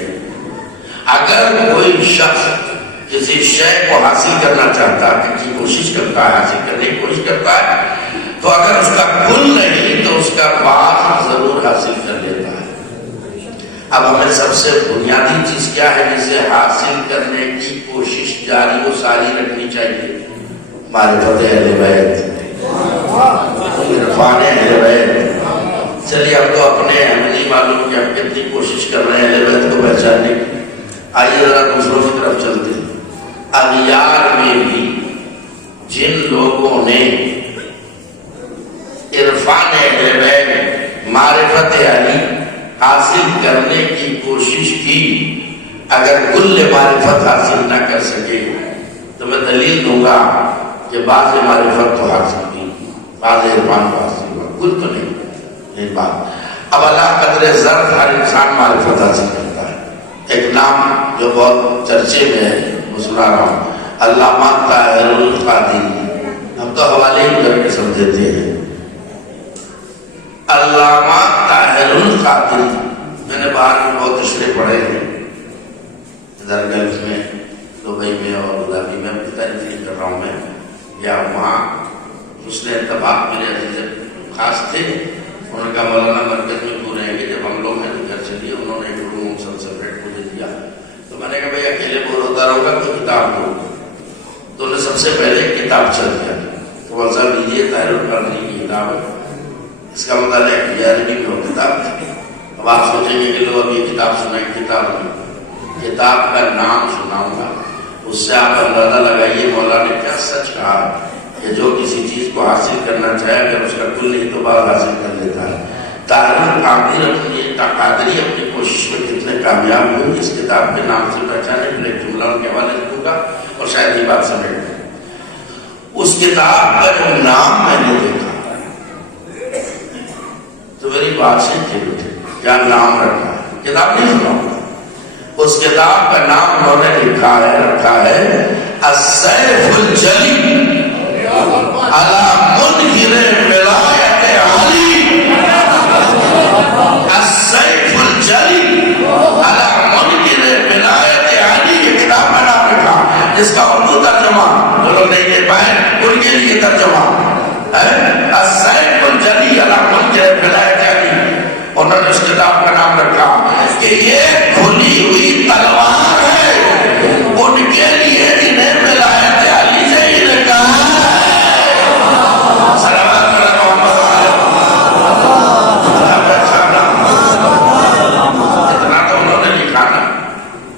اگر کوئی شخص کسی شے کو حاصل کرنا چاہتا ہے, کی کوشش کرتا چکا ہے، حاصل کرنے کی کوشش کرتا ہے، تو اگر اس کا کل نہیں تو اس کا بعض ضرور حاصل کر لیتا ہے۔ اب ہمیں سب سے بنیادی چیز کیا ہے جسے حاصل کرنے کی کوشش جاری و ساری رکھنی چاہیے؟ معرفت اہل بیت، عرفان اہل بیت۔ چلیے اب تو اپنے ہمیں نہیں معلوم کہ ہم کتنی کوشش کر رہے ہیں اہل بیت کو پہچاننے کی، آئیے ذرا دوسروں کی طرف چلتے ہیں۔ اغیار میں بھی جن لوگوں نے عرفان اہل بیت، معرفت علی حاصل کرنے کی کوشش کی، اگر کل معرفت حاصل نہ کر سکے تو میں دلیل دوں گا کہ بعض معرفت تو حاصل کی، بعض عرفان کو حاصل ہوا، کل تو نہیں۔ ایک بات، اب اللہ قدر ذرف ہر انسان معرفت حاصل کرتا ہے۔ ایک نام جو بہت چرچے میں ہے، وہ سنا رہا ہوں، علامہ طاہر القادری، ہم تو حوالے ہی کر کے سمجھتے ہیں۔ علامہ طاہر القادری، میں نے باہر میں بہت تشریح پڑھے ہیں، ادھر گلف میں، دبئی میں اور ادھر بھی، میں اپنی تعریف نہیں کر رہا ہوں، میں یا وہاں اس نے اتفاق میرے عزیز خاص تھے، انہوں نے کہا مولانا مرکز میں کیوں رہیں گے، جب ہم لوگ ہیں تو گھر چلیے، انہوں نے ایک روم سیپریٹ مجھے دیا، تو میں نے کہا بھائی اکیلے بور ہوتا رہوں گا کوئی کتاب دو، تو انہوں نے سب سے پہلے ایک کتاب چل دیا، تو وہ صاحب لیجیے طاہر القادری کی کتاب ہے، اس کا مطالعہ کیا عربی میں وہ کتاب تھی۔ اب آپ سوچیں گے کہ لوگ اب یہ کتاب سنائیں، کتاب نہیں، کتاب کا نام سناؤں گا، اس سے آپ اندازہ لگائیے مولا نے کیا سچ کہا کہ جو کسی چیز کو حاصل کرنا چاہے اگر اس کا کل نہیں تو بعض حاصل کر لیتا ہے۔ طاہر القادری اپنی کوشش میں کتنے کامیاب ہوئے اس کتاب کے نام سے پہچانے کے لیے ایک جملہ ان کے حوالے سے دوں گا اور شاید یہ بات سمجھ لیں۔ اس کتاب کا جو نام میں نے دیکھا تو میری بات سے کھل اٹھی، کیا نام رکھا ہے، کتاب نہیں سناؤں گا، اس کتاب کا نام انہوں نے رکھا ہے السیف الجلی علی منکر ولایت علی، السیف الجلی علی منکر ولایت علی، یہ کتاب کا نام رکھا، جس کا اردو ترجمہ جو لوگ نہیں دے پائے ان کے لیے ترجمہ ہے السیف الجلی علی منکر ولایت علی۔ انہوں نے اس کتاب کا نام رکھا کہ یہ کھلی ہوئی تلوار ہے ان کے لیے جنہیں ولایت علی سے ہی لگا ہے۔ صلوات اللہ محمد اتنا تو انہوں نے لکھا نا،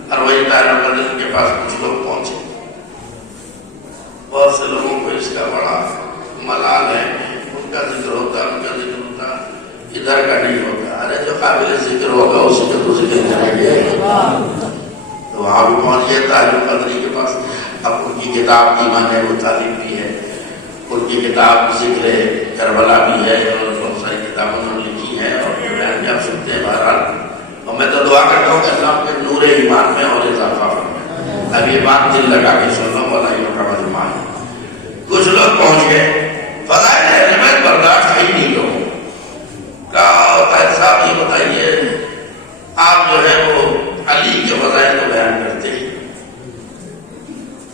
اور وہی طاہر القادری کے پاس کچھ لوگ پہنچے، بہت سے لوگوں کو اس کا بڑا ملال ہے، ان کا ذکر ہوتا، ان کا ذکر ہوتا، ادھر کا نہیں ہوتا۔ ارے جو قابل ذکر ہوگا اسی کا تو ذکر کریں گے، تو وہاں بھی پہنچ گئے طاہر القادری کے پاس۔ اب ان کی کتاب ایمان و تعلیم بھی ہے، ان کی کتاب ذکر کربلا بھی ہے، اور بہت ساری کتابیں انہوں نے لکھی ہیں اور بیان بھی آپ سنتے ہیں۔ بہرحال اور میں تو دعا کرتا ہوں کہ اللہ کے نور ایمان میں اور اضافہ فرمائے۔ اب یہ بات دل لگا کے سن لو، واللہ کا مجمع ہے۔ کچھ لوگ پہنچ گئے، فضائل اہل بیت برداشت ہی نہیں لوگوں صاحب یہ بتائیے آپ جو ہے وہ علی کے فضائل کو بیان کرتے ہیں،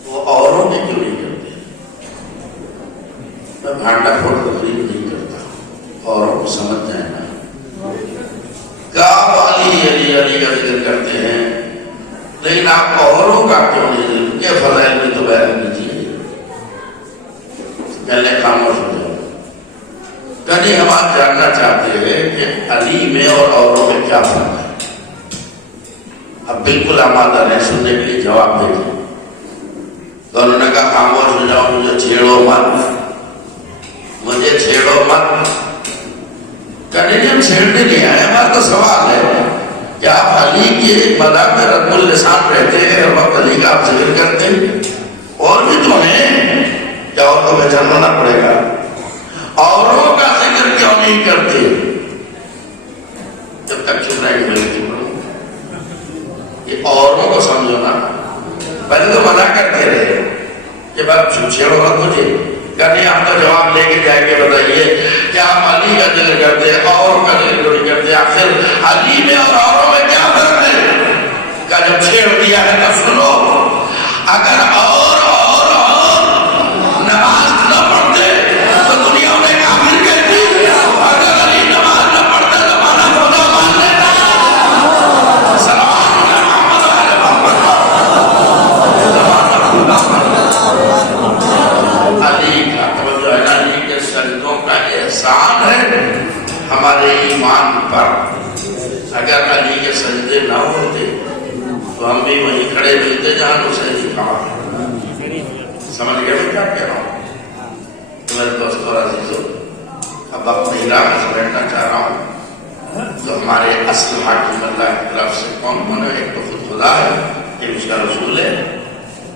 وہ اوروں کے کیوں نہیں کرتے؟ میں بھانڈا پھوڑ تقریر نہیں کرتا، اوروں کو سمجھ جائے نا، کیا علی علی علی کا ذکر کرتے ہیں لیکن آپ اوروں کا کیوں نہیں ذکر کے فضائل میں تو بیان کیجیے، پہلے خاموش ہو جائے۔ کہیں ہم آپ جاننا چاہتے ہیں کہ علی میں اور اوروں میں کیا فرق ہے؟ اب بالکل آمادہ رہیں سننے کے لیے، جواب دیجیے۔ تو انہوں نے کہا خاموش ہو جاؤ، مجھے چھیڑو مت، مجھے چھیڑو مت۔ کہیں ہم چھیڑنے نہیں آئے، ہمارا تو سوال ہے کہ آپ علی کے مدح میں رد اللسان رہتے ہیں، ہر وقت علی کا آپ ذکر کرتے ہیں، اور بھی تو ہیں، کیا اور کو پہچاننا پڑے گا؟ اوروں کا ذکر کیوں نہیں کرتے؟ جب تک چپ رہے گا چپ رہوں، یہ اوروں کو سمجھو نا، پہلے تو منع کرتے رہے کہ بات چھیڑو مت مجھے، کہنے آپ کا جواب لے کے جائے گے، بتائیے کہ آپ علی کا ذکر کرتے ہیں اور کا ذکر نہیں کرتے، آخر علی میں اور اوروں میں کیا فرق ہے؟ کہ جب چھیڑ دیا ہے تب سنو، اگر اور نماز احسان ہے ہمارے ایمان پر. اگر علی کے سجدے نہ ہوتے تو ہم بھی وہیں کھڑے ملتے جہاں حسین کہا. سمجھ گئے میں کیا کہہ رہا ہوں؟ میرے دوستوں اور عزیزوں، اب وقت نہیں رہا، میں سمجھنا چاہ رہا ہوں تو ہمارے اصل حاکم اللہ کی طرف سے کون کون ہے؟ ایک تو خود خدا ہے، ایک اس کا رسول ہے،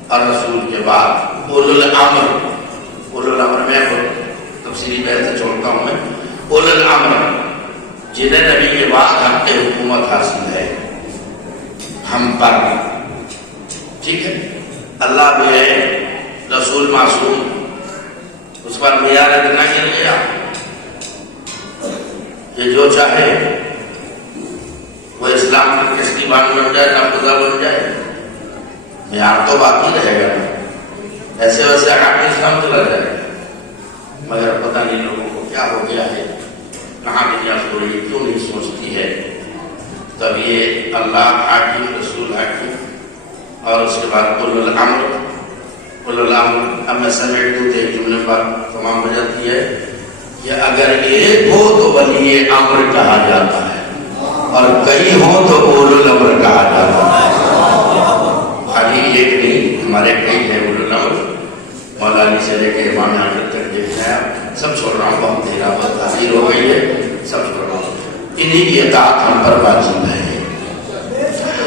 اور رسول کے بعد اولو الامر. اولو الامر میں تفصیلی بحث سے چھوڑتا ہوں. میں اولو الامر جنہیں نبی کے بعد ہم پہ حکومت حاصل ہے ہم پر. ٹھیک ہے، اللہ بھی ہے، رسول معصوم، اس پر معیار اتنا گر گیا کہ جو چاہے وہ اسلام کا کشتی بان بن جائے، نافذہ بن جائے، معیار تو باقی رہے گا. ایسے ویسے حاکم اسلام چلا جائے گا، مگر پتہ نہیں لوگوں کو کیا ہو گیا ہے، کہاں دنیا سو رہی ہے، کیوں نہیں سوچتی ہے. تب یہ اللہ حاکم، رسول حاکم، اور اس کے بعد اولو الامر. اولو الامر اب میں سمیٹ دوں ایک جملے پر تمام ہو جاتی ہے کہ اگر ایک ہو تو ولی امر کہا جاتا ہے، اور کئی ہو تو اولو الامر کہا جاتا ہے. خالی ایک نہیں، ہمارے کئی ہیں اولو الامر. مولا علی سے لے کے امام اعظم تک دیکھنا ہے، سب چھوڑ رہا ہوں، بہت دیر آباد تاثیر ہو گئی ہے، سب چھوڑ رہا ہوں. انہی کی اطاعت ہم پر واجب ہے،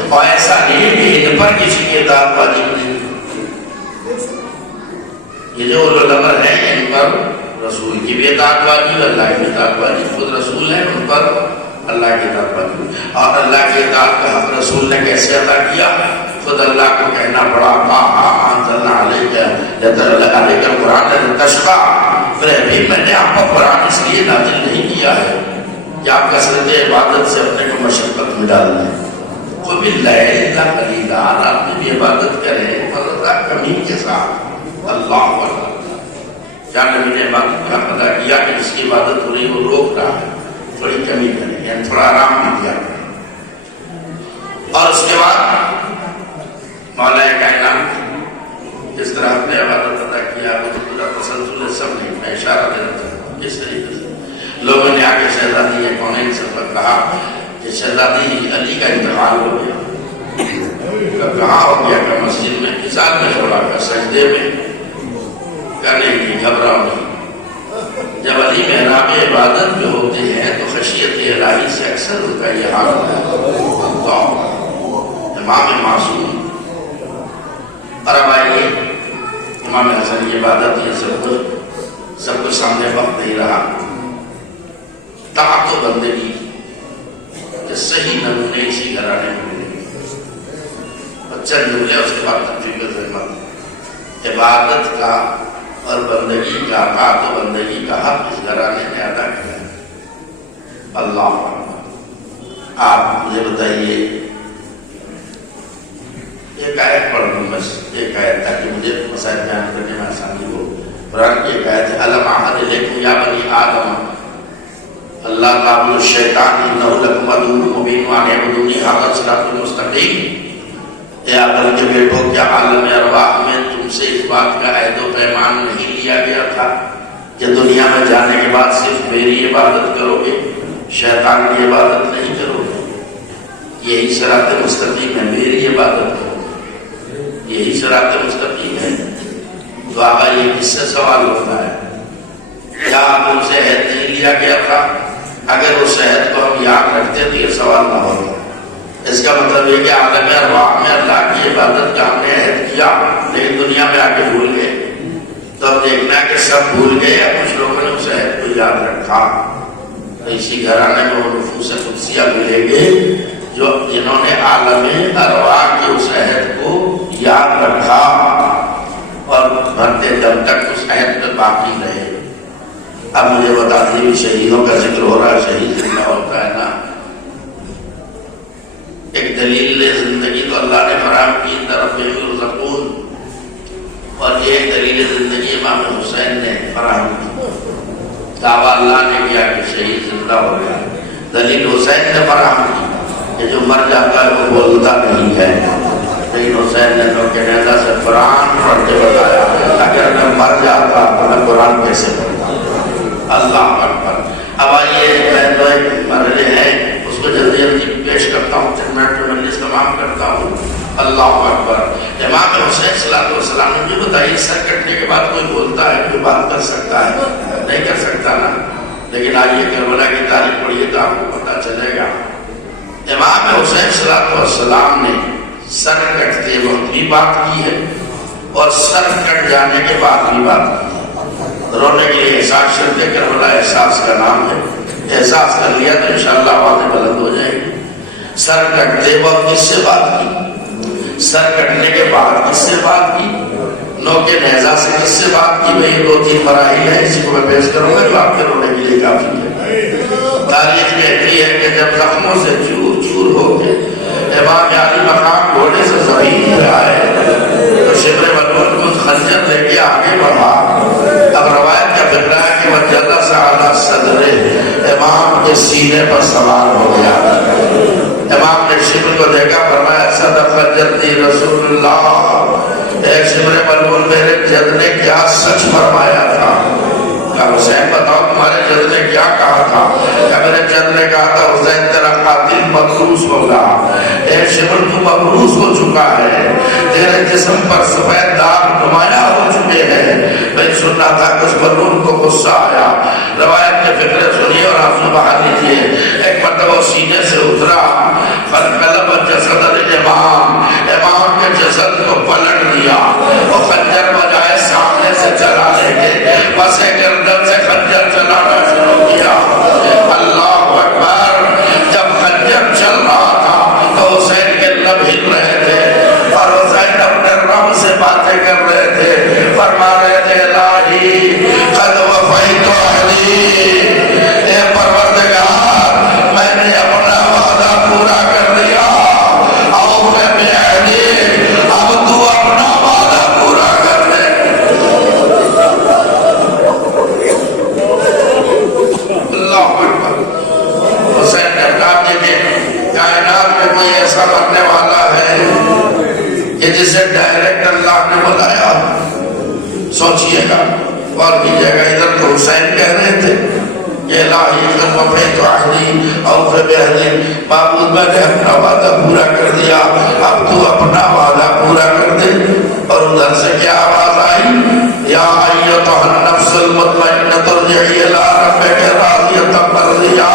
اور ایسا نہیں کہ ان پر کسی کی اطاعت واجب نہیں. یہ جو اولو الامر ہیں ان پر رسول کی بھی اطاعت واجب، اللہ کی اطاعت واجب. خود رسول ہیں، ان پر اللہ کی اطاعت واجب. اور اللہ کی اطاعت کا حق رسول نے کیسے عطا کیا؟ خود اللہ کو کہنا پڑا انزلنا علیک القرآن لتشقی. پھر میں نے آپ کو قرآن اس لیے نازل نہیں کیا ہے کہ آپ کثرت عبادت سے اپنے کو مشقت میں ڈال دیں. قم اللیل الا قلیلا، رات میں بھی عبادت کریں فرض کمی کے ساتھ. اللہ اکبر. کیا نبی نے عبادت کا ادا کیا کہ جس کی عبادت ہو رہی وہ روک رہا ہے، تھوڑی کمی کریں، یعنی تھوڑا آرام بھی کیا کریں. اور اس کے بعد مولا کائنات جس طرح اپنے عبادت ادا کیا وہ تو پورا تسلسل سب نہیں، میں اشارہ دینا چاہتا ہوں. کس طریقے سے لوگوں نے آگے شہزادی کونین سے کہا کہ شہزادی علی کا انتقال ہو گیا. کہاں ہو گیا؟ کہ مسجد میں کسان میں چھوڑا کر سجدے میں. کرنے کی گھبراؤ نہیں. جب علی محراب عبادت میں ہوتے ہیں تو خشیت الہی سے اکثر ان کا یہ حال ہوتا ہے. امام معصوم. اور اب آئیے امام حسن کی عبادت، یہ سب کچھ سامنے وقت نہیں رہا. طاعت و بندگی کہ صحیح نمونے اسی گھرانے میں ملے. چند جملے اس کے بعد تفریح رحمت. عبادت کا اور بندگی کا، طاعت و بندگی کا حق اس گھرانے نے ادا کیا. اللہ آپ مجھے بتائیے، ایک آیت پڑھ لوں بس، ایک آیت تاکہ مجھے مسائل بیان کرنے میں آسانی ہو. قرآن کی ایک آیت ہے الم اعہد الیکم یا بنی آدم اللہ تعبدوا الشیطان انہ لکم عدو مبین وان اعبدونی ھذا صراط مستقیم. اے آدم کے بیٹو، کیا عالم ارواح میں تم سے اس بات کا عہد و پیمان نہیں لیا گیا تھا کہ دنیا میں جانے کے بعد صرف میری عبادت کرو گے، شیطان کی عبادت نہیں کرو گے؟ یہی صراط مستقیم ہے، میری عبادت کرو، یہی صراط مستقیم ہے. تو آقا یہ کس سے سوال ہوتا ہے؟ کیا ہم سے عہد نہیں لیا گیا تھا؟ اگر اس عہد کو ہم یاد رکھتے تو یہ سوال نہ ہوتا. اس کا مطلب یہ کہ عالم ارواح میں اللہ کی عبادت کا ہم نے عہد کیا لیکن دنیا میں آ کے بھول گئے. تو اب دیکھنا ہے کہ سب بھول گئے یا کچھ لوگوں نے اس عہد کو یاد رکھا. تو اسی گھرانے میں وہ نفوس قدسیہ ملیں گے جو جنہوں نے عالم ارواح کے اس عہد کو یاد رکھا اور بھرتے دم تک اس عہد پہ باقی رہے. اب مجھے بتا دیجیے، شہیدوں کا ذکر ہو رہا ہے، شہید زندہ ہوتا ہے نا. ایک دلیل زندگی تو اللہ نے فراہم کی، طرف یرزقون، اور ایک دلیل زندگی امام حسین نے فراہم کی. دعویٰ اللہ نے کیا کہ شہید زندہ ہو گیا، دلیل حسین نے فراہم کی کہ جو مر جاتا ہے وہ بولتا نہیں ہے. لیکن حسین نے تو کنیڈا سے قرآن پڑھ کے بتایا اگر میں مر جاتا تو میں قرآن کیسے پڑھتا. اللہ اکبر. اب کوئی بولتا ہے کوئی بات کر سکتا ہے؟ نہیں کر سکتا نا. لیکن آئیے کربلا کی تاریخ پڑھیے تو آپ کو پتا چلے گا. امام حسین صلی اللہ علیہ وسلم نے سر کٹتے وقت بھی بات کی ہے اور سر کٹ جانے کے بعد بھی بات کی ہے. رونے کے لیے احساس شرط کربلا احساس کا نام ہے. احساس کر لیا تو انشاءاللہ باتیں بلند ہو جائیں گی. سر کٹتے وقت کس سے بات کی؟ سر کٹنے کے بعد کس سے بات کی؟ نوکے نیزہ سے کس سے بات کی؟ بھئی 2-3 مراحل ہیں، اسی کو میں پیش کروں گا جو آپ کے رونے کے لیے کافی ہے. تاریخ کہتی ہے کہ جب زخموں سے چور چور ہو کے امام علی مقام گھوڑے سے زمین پہ آئے تو شبر ملعون کو خنجر لے کے آگے بڑھا. اب روایت کا فکرہ ہے کہ وہ جلس علی صدر امام کے سینے پر سوار ہو گیا. امام نے شبر کو دیکھا، فرمایا صدق جدی رسول اللہ، ایک شبر ملعون میرے جد نے کیا سچ فرمایا تھا. کہا حسین بتاؤ تمہارے جد نے کیا کہا تھا؟ کہ میرے جد نے کہا تھا حسین تیرا قاتل مبعوث ہوگا. ایک شبر تو مبعوث ہو چکا ہے، تیرے جسم پر سفید داغ نمایاں ہو چکے ہیں. میں سننا تھا کچھ ملعون کو غصہ آیا. روایت کے فکرے سنیے اور آنسو بہا لیجیے. ایک مرتبہ سینے سے اترا، فانقلب جسد الامام، امام کے جسد کو پلٹ دیا اور خنجر بجائے سامنے سے چلانے کے بس گردن سے خنجر چلانا شروع کیا. اللہ اکبر. جب خنجر چل رہا تھا تو حسین کے لب ہل رہے تھے اور حسین اپنے رب سے باتیں کر رہے تھے، فرما رہے تھے الہی قد وفیت عہدی، اے پروردگار میں نے اپنا وعدہ پورا کر لیا. اوف بعہدی، اب تو اپنا وعدہ پورا کر لے. اللہ اکبر. حسین نے کہا کہ کائنات میں کوئی ایسا مرنے والا ہے کہ جسے ڈائریکٹ اللہ نے بلایا. سوچئے گا اور کیجئے گا. ادھر تو حسین کہہ رہے تھے کہ الہی قد وفیت عہدی اوف بعہدی، معبود میں نے اپنا وعدہ پورا کر دیا، اب تو اپنا وعدہ پورا کر دے. اور ادھر سے کیا آواز آئی؟ یا ایتھا النفس المطمئنۃ ارجعی الی ربک راضیۃ مرضیہ،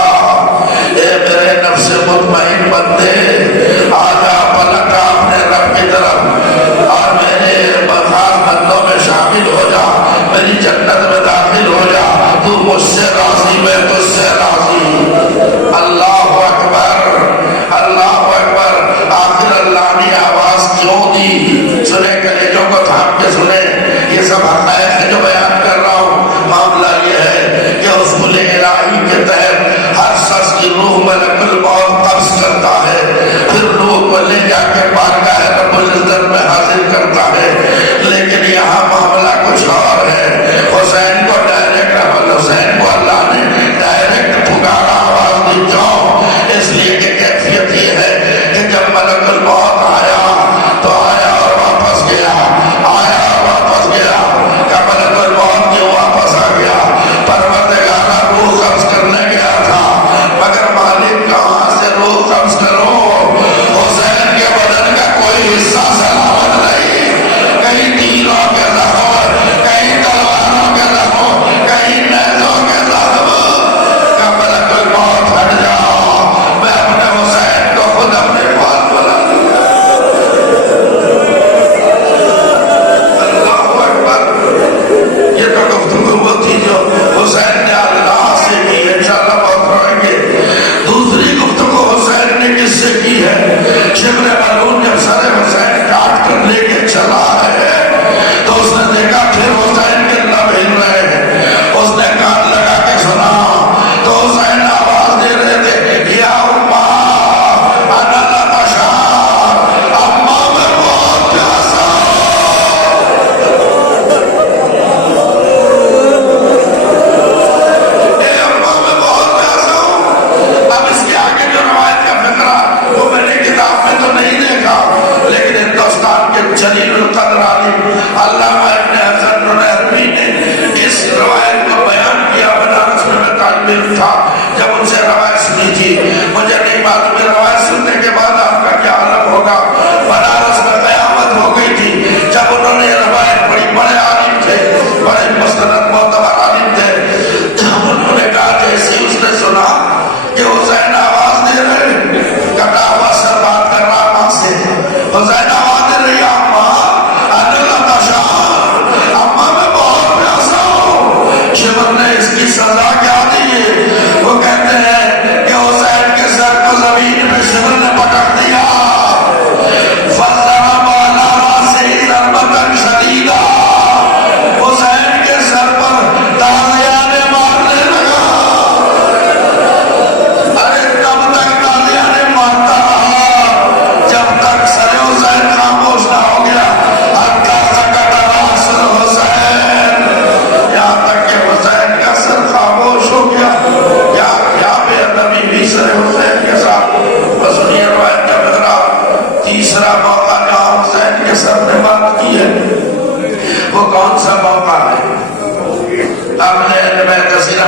اے میرے نفس مطمئن بندے آجا پلٹا اپنے رب کی طرف اور میرے خاص بندوں میں شامل ہو جا، میری جنت میں داخل ہو جا. تو مجھ سے راضی، میں تجھ سے راضی. اللہ اکبر، اللہ اکبر. آخر اللہ نے آواز کیوں دی؟ سنیں، کلیجوں کو تھام کے سنیں. یہ سب حقائق ہے جو بیان کر رہا ہوں. معاملہ یہ ہے کہ اصول الہی کے تحت ہر شخص کی روح ملک الموت قبض کرتا ہے، پھر روح کو لے جا کے بارگاہ رب العزت میں حاضر کرتا ہے. لیکن یہاں معاملہ کچھ اور ہے. حسین کو ڈائریکٹ حسین کو اللہ نے ڈائریکٹ پکارا، آواز دی. کیوں؟ اس لیے کہ کیفیت یہ ہے کہ جب ملک الموت آیا تو آیا اور واپس گیا، آیا اور واپس گیا. کہ ملک الموت کیوں واپس آ گیا؟ پروردگارہ روح قبض کرنے گیا تھا، مگر مالک کہاں سے روح قبض کرو؟ حسین کے بدن کا کوئی حصہ سلامت نہیں.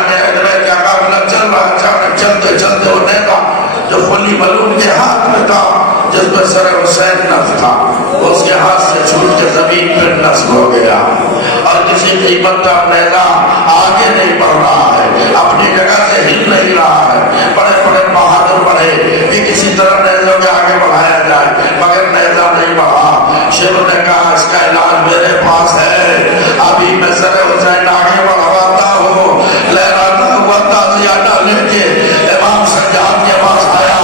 نے اہل بیت کا قافلہ چل رہا تھا، چلتے چلتے وہ نیزہ جو خلی بلون کے ہاتھ میں تھا جس پر سر حسین نصب تھا وہ اس کے ہاتھ سے چھوٹ کے زمین پر نصب ہو گیا، اور کسی قیمت کا نیزہ آگے نہیں بڑھ رہا ہے، اپنی جگہ سے ہل نہیں رہا ہے۔ بڑے بڑے بہادر بڑے کہ کسی طرح نیزوں کے آگے بڑھایا جائے، مگر نیزہ نہیں بڑھا۔ شیخ نے کہا اس کا علاج میرے پاس ہے، ابھی میں سر حسین آگے بڑھواتا ہوں۔ لہراتا ہوا تازیہ ڈالے کے امام سجاد کے پاس آیا،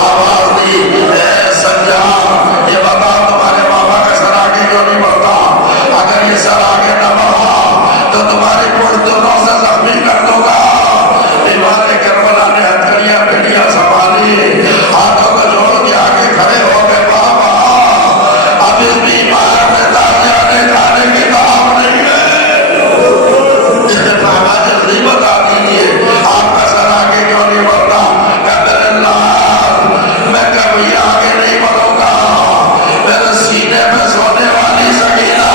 آواز دی، اے سجاد یہ بتا تمہارے بابا کا سر آگے کیوں نہیں بڑھتا؟ اگر یہ سر آگے نہ بڑھا تو تمہاری پشت دونوں سے زخمی کر دوں گا۔ امام کربلا نے ہتھکڑیاں پیڑیاں سنبھالی، ہاتھوں کو جوڑ کے آگے کھڑے ہو گئے، بابا اب اس بیمار میں تازیہ نے جانے کی کام نہیں ہے، بابا جلدی بتا دیجئے آپ کا سر آگے کیوں نہیں بڑھتا؟ کہتے اللہ میں کبھی آگے نہیں بڑھوں گا، میرے سینے میں سونے والی سکینہ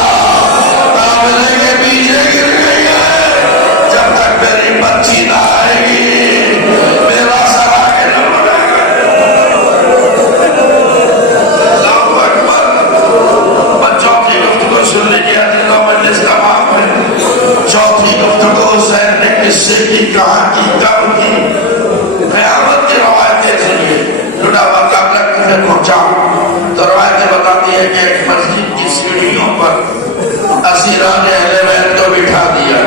قافلے کے پیچھے گر گئی ہے، جب تک میری بچی نہ آئے گی میرا سر آگے نہ بڑھے گا۔ اللہ اکبر۔ بچوں کی گفتگو سن لیجیے عزیزوں، مجلس تمام ہے۔ چوتھی گفتگو حسین نے قصے کی کہاں کی کب کی؟ قیامت کی روایتیں سنیے۔ جڑا وقت قبلہ سے پہنچا تو روایتیں بتاتی ہے کہ ایک مسجد کی سیڑھیوں پر اسیران اہل بیت کو بٹھا دیا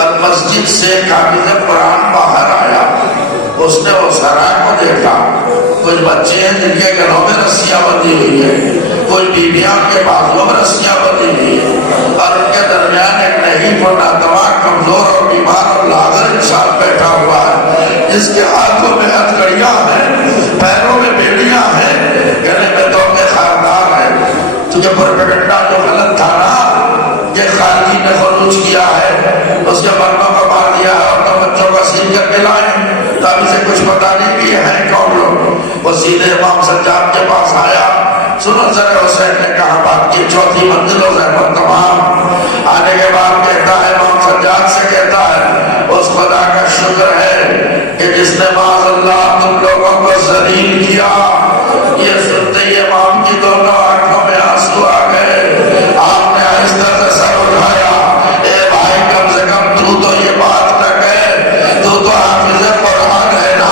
اور مسجد سے حافظ قرآن باہر آیا، اس نے وہ سرا کو دیکھا، کچھ بچے ہیں جن کے گھروں میں رسیاں بندھی ہوئی ہیں، کچھ بیویاں کے بازوؤں میں رسیاں بندھی ہوئی ہیں، اور ان کے درمیان ایک نہیں کو ناتواں کمزور اور بیمار اور لاغر انسان بیٹھا ہوا ہے، جس کے ہاتھوں میں ہتھکڑیاں ہیں، پیروں میں بیڑیاں ہیں، گلے میں دوکے خاردار ہیں۔ تجھے پروپیگنڈا جو غلط تھا نا، یہ خارجی نے خروج کیا ہے، اس کے مردوں کو مار دیا ہے اور بچوں کو سین کر کے لائے، تو اب اسے کچھ پتا نہیں کہ یہ ہیں کون لوگ۔ وہ سیدھے امام سجاد کے پاس آیا، سنو سر حسین نے کہا بات کی چوتھی منزلوں سے پر تمام آنے کے بعد کہتا ہے، امام سجاد سے کہتا ہے اس خدا کا شکر ہے کہ جس نے معاذ اللہ تم لوگوں کو ذلیل کیا۔ یہ سنتے ہی امام کی دونوں آنکھوں میں آنسو آ گئے، آپ نے آہستہ سے سر اٹھایا، اے بھائی کم سے کم تو یہ بات نہ کہے، تو حافظ قرآن ہے نا۔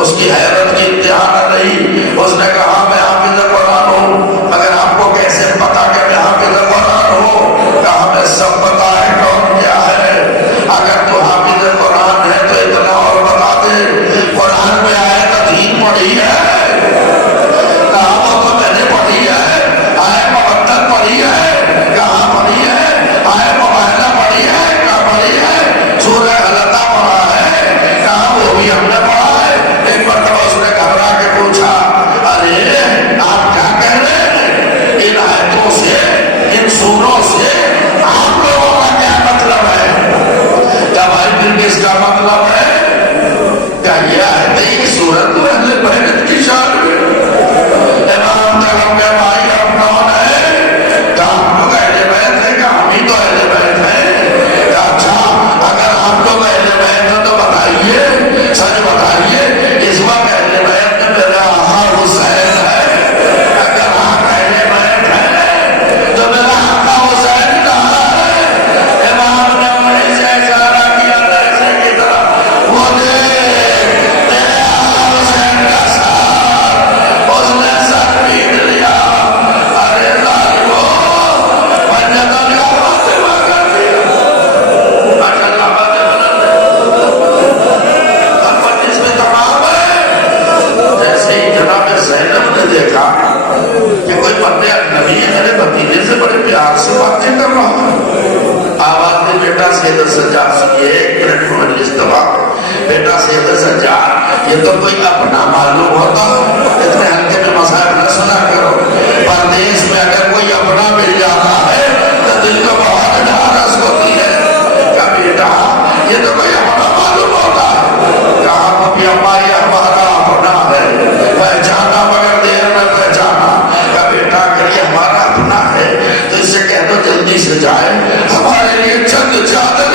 اس کی حیرت کی انتہا نہ رہی، اس نے کہا میں حافظ قرآن ہوں، مگر آپ کو کیسے پتا کہ میں حافظ قرآن ہوں؟ کہا ہمیں سب پتا ہے کون کیا ہے، اگر تو حافظ قرآن ہے تو اتنا اور بتا دے، قرآن میں آیت دین پڑھی ہے؟ کہا وہ تو میں نے پڑھی ہے، آیت مبتل پڑھی ہے، کہاں پڑھی ہے؟ آیت مباہلہ پڑھی ہے، کہاں پڑھی ہے؟ سورہ غلطہ پڑھا ہے، کہاں وہ بھی ہم نے پڑھا ہے۔ ایک مرتبہ اس نے گھبرا کے پوچھا، ارے آپ کیا کہہ رہے ہیں؟ ان آیتوں سے، ان سوروں سے آپ لوگوں کا کیا مطلب ہے؟ کیا بھائی پھر کس کا مطلب ہے؟ کیا یہ آیتیں ایک سورت میں اہل بیت کی شان میں؟ امام طلب کے بھائی ہم کون ہیں؟ کیا ہم لوگ اہل بیت ہیں؟ کیا ہم ہی تو اہل بیت ہیں؟ کیا اچھا اگر آپ لوگ اہل بیت ہیں تو بتائیے، سچ بتائیے، اس وقت اہل بیت میں میرا آقا حسین ہے؟ اگر آپ اہل بیت ہیں تو میرا آقا حسین کہاں ہے؟ امام نے انہیں سے اشارہ کیا جیسے کی طرح، وہ دیکھ تیرے آقا حسین کا سر، اس نے سر پیٹ لیا، ارے ظالمو پنجہ تو لیا فاطمہ کر دیا۔ ماشاءاللہ باتیں بلند ہے، ہم مجلس میں تمام ہے۔ جیسے ہی جناب زینب نے دیکھا کہ کوئی بندے نبی میرے بھتیجے سے بڑے پیار سے باتیں کر رہا ہے، آواز نے بیٹا سید سجاد سنیے، ایک منٹ میں مجلس تمام، بیٹا سید سجاد یہ تو کوئی اپنا معلوم ہوتا، اتنے ہلکے میں مصائب نہ سنا کرو، پردیس میں اگر کوئی اپنا مل جاتا ہے تو دل کو بہت ڈھارس ہوتی ہے۔ کہا بیٹا یہ تو کوئی اپنا معلوم ہوتا ہے، کہا پپی اماں یہ ہمارا اپنا ہے، پہچانا مگر دیر میں پہچانا۔ کہا بیٹا اگر یہ ہمارا اپنا ہے تو اسے کہہ دو جلدی سے جائے، ہمارے لیے چند چادر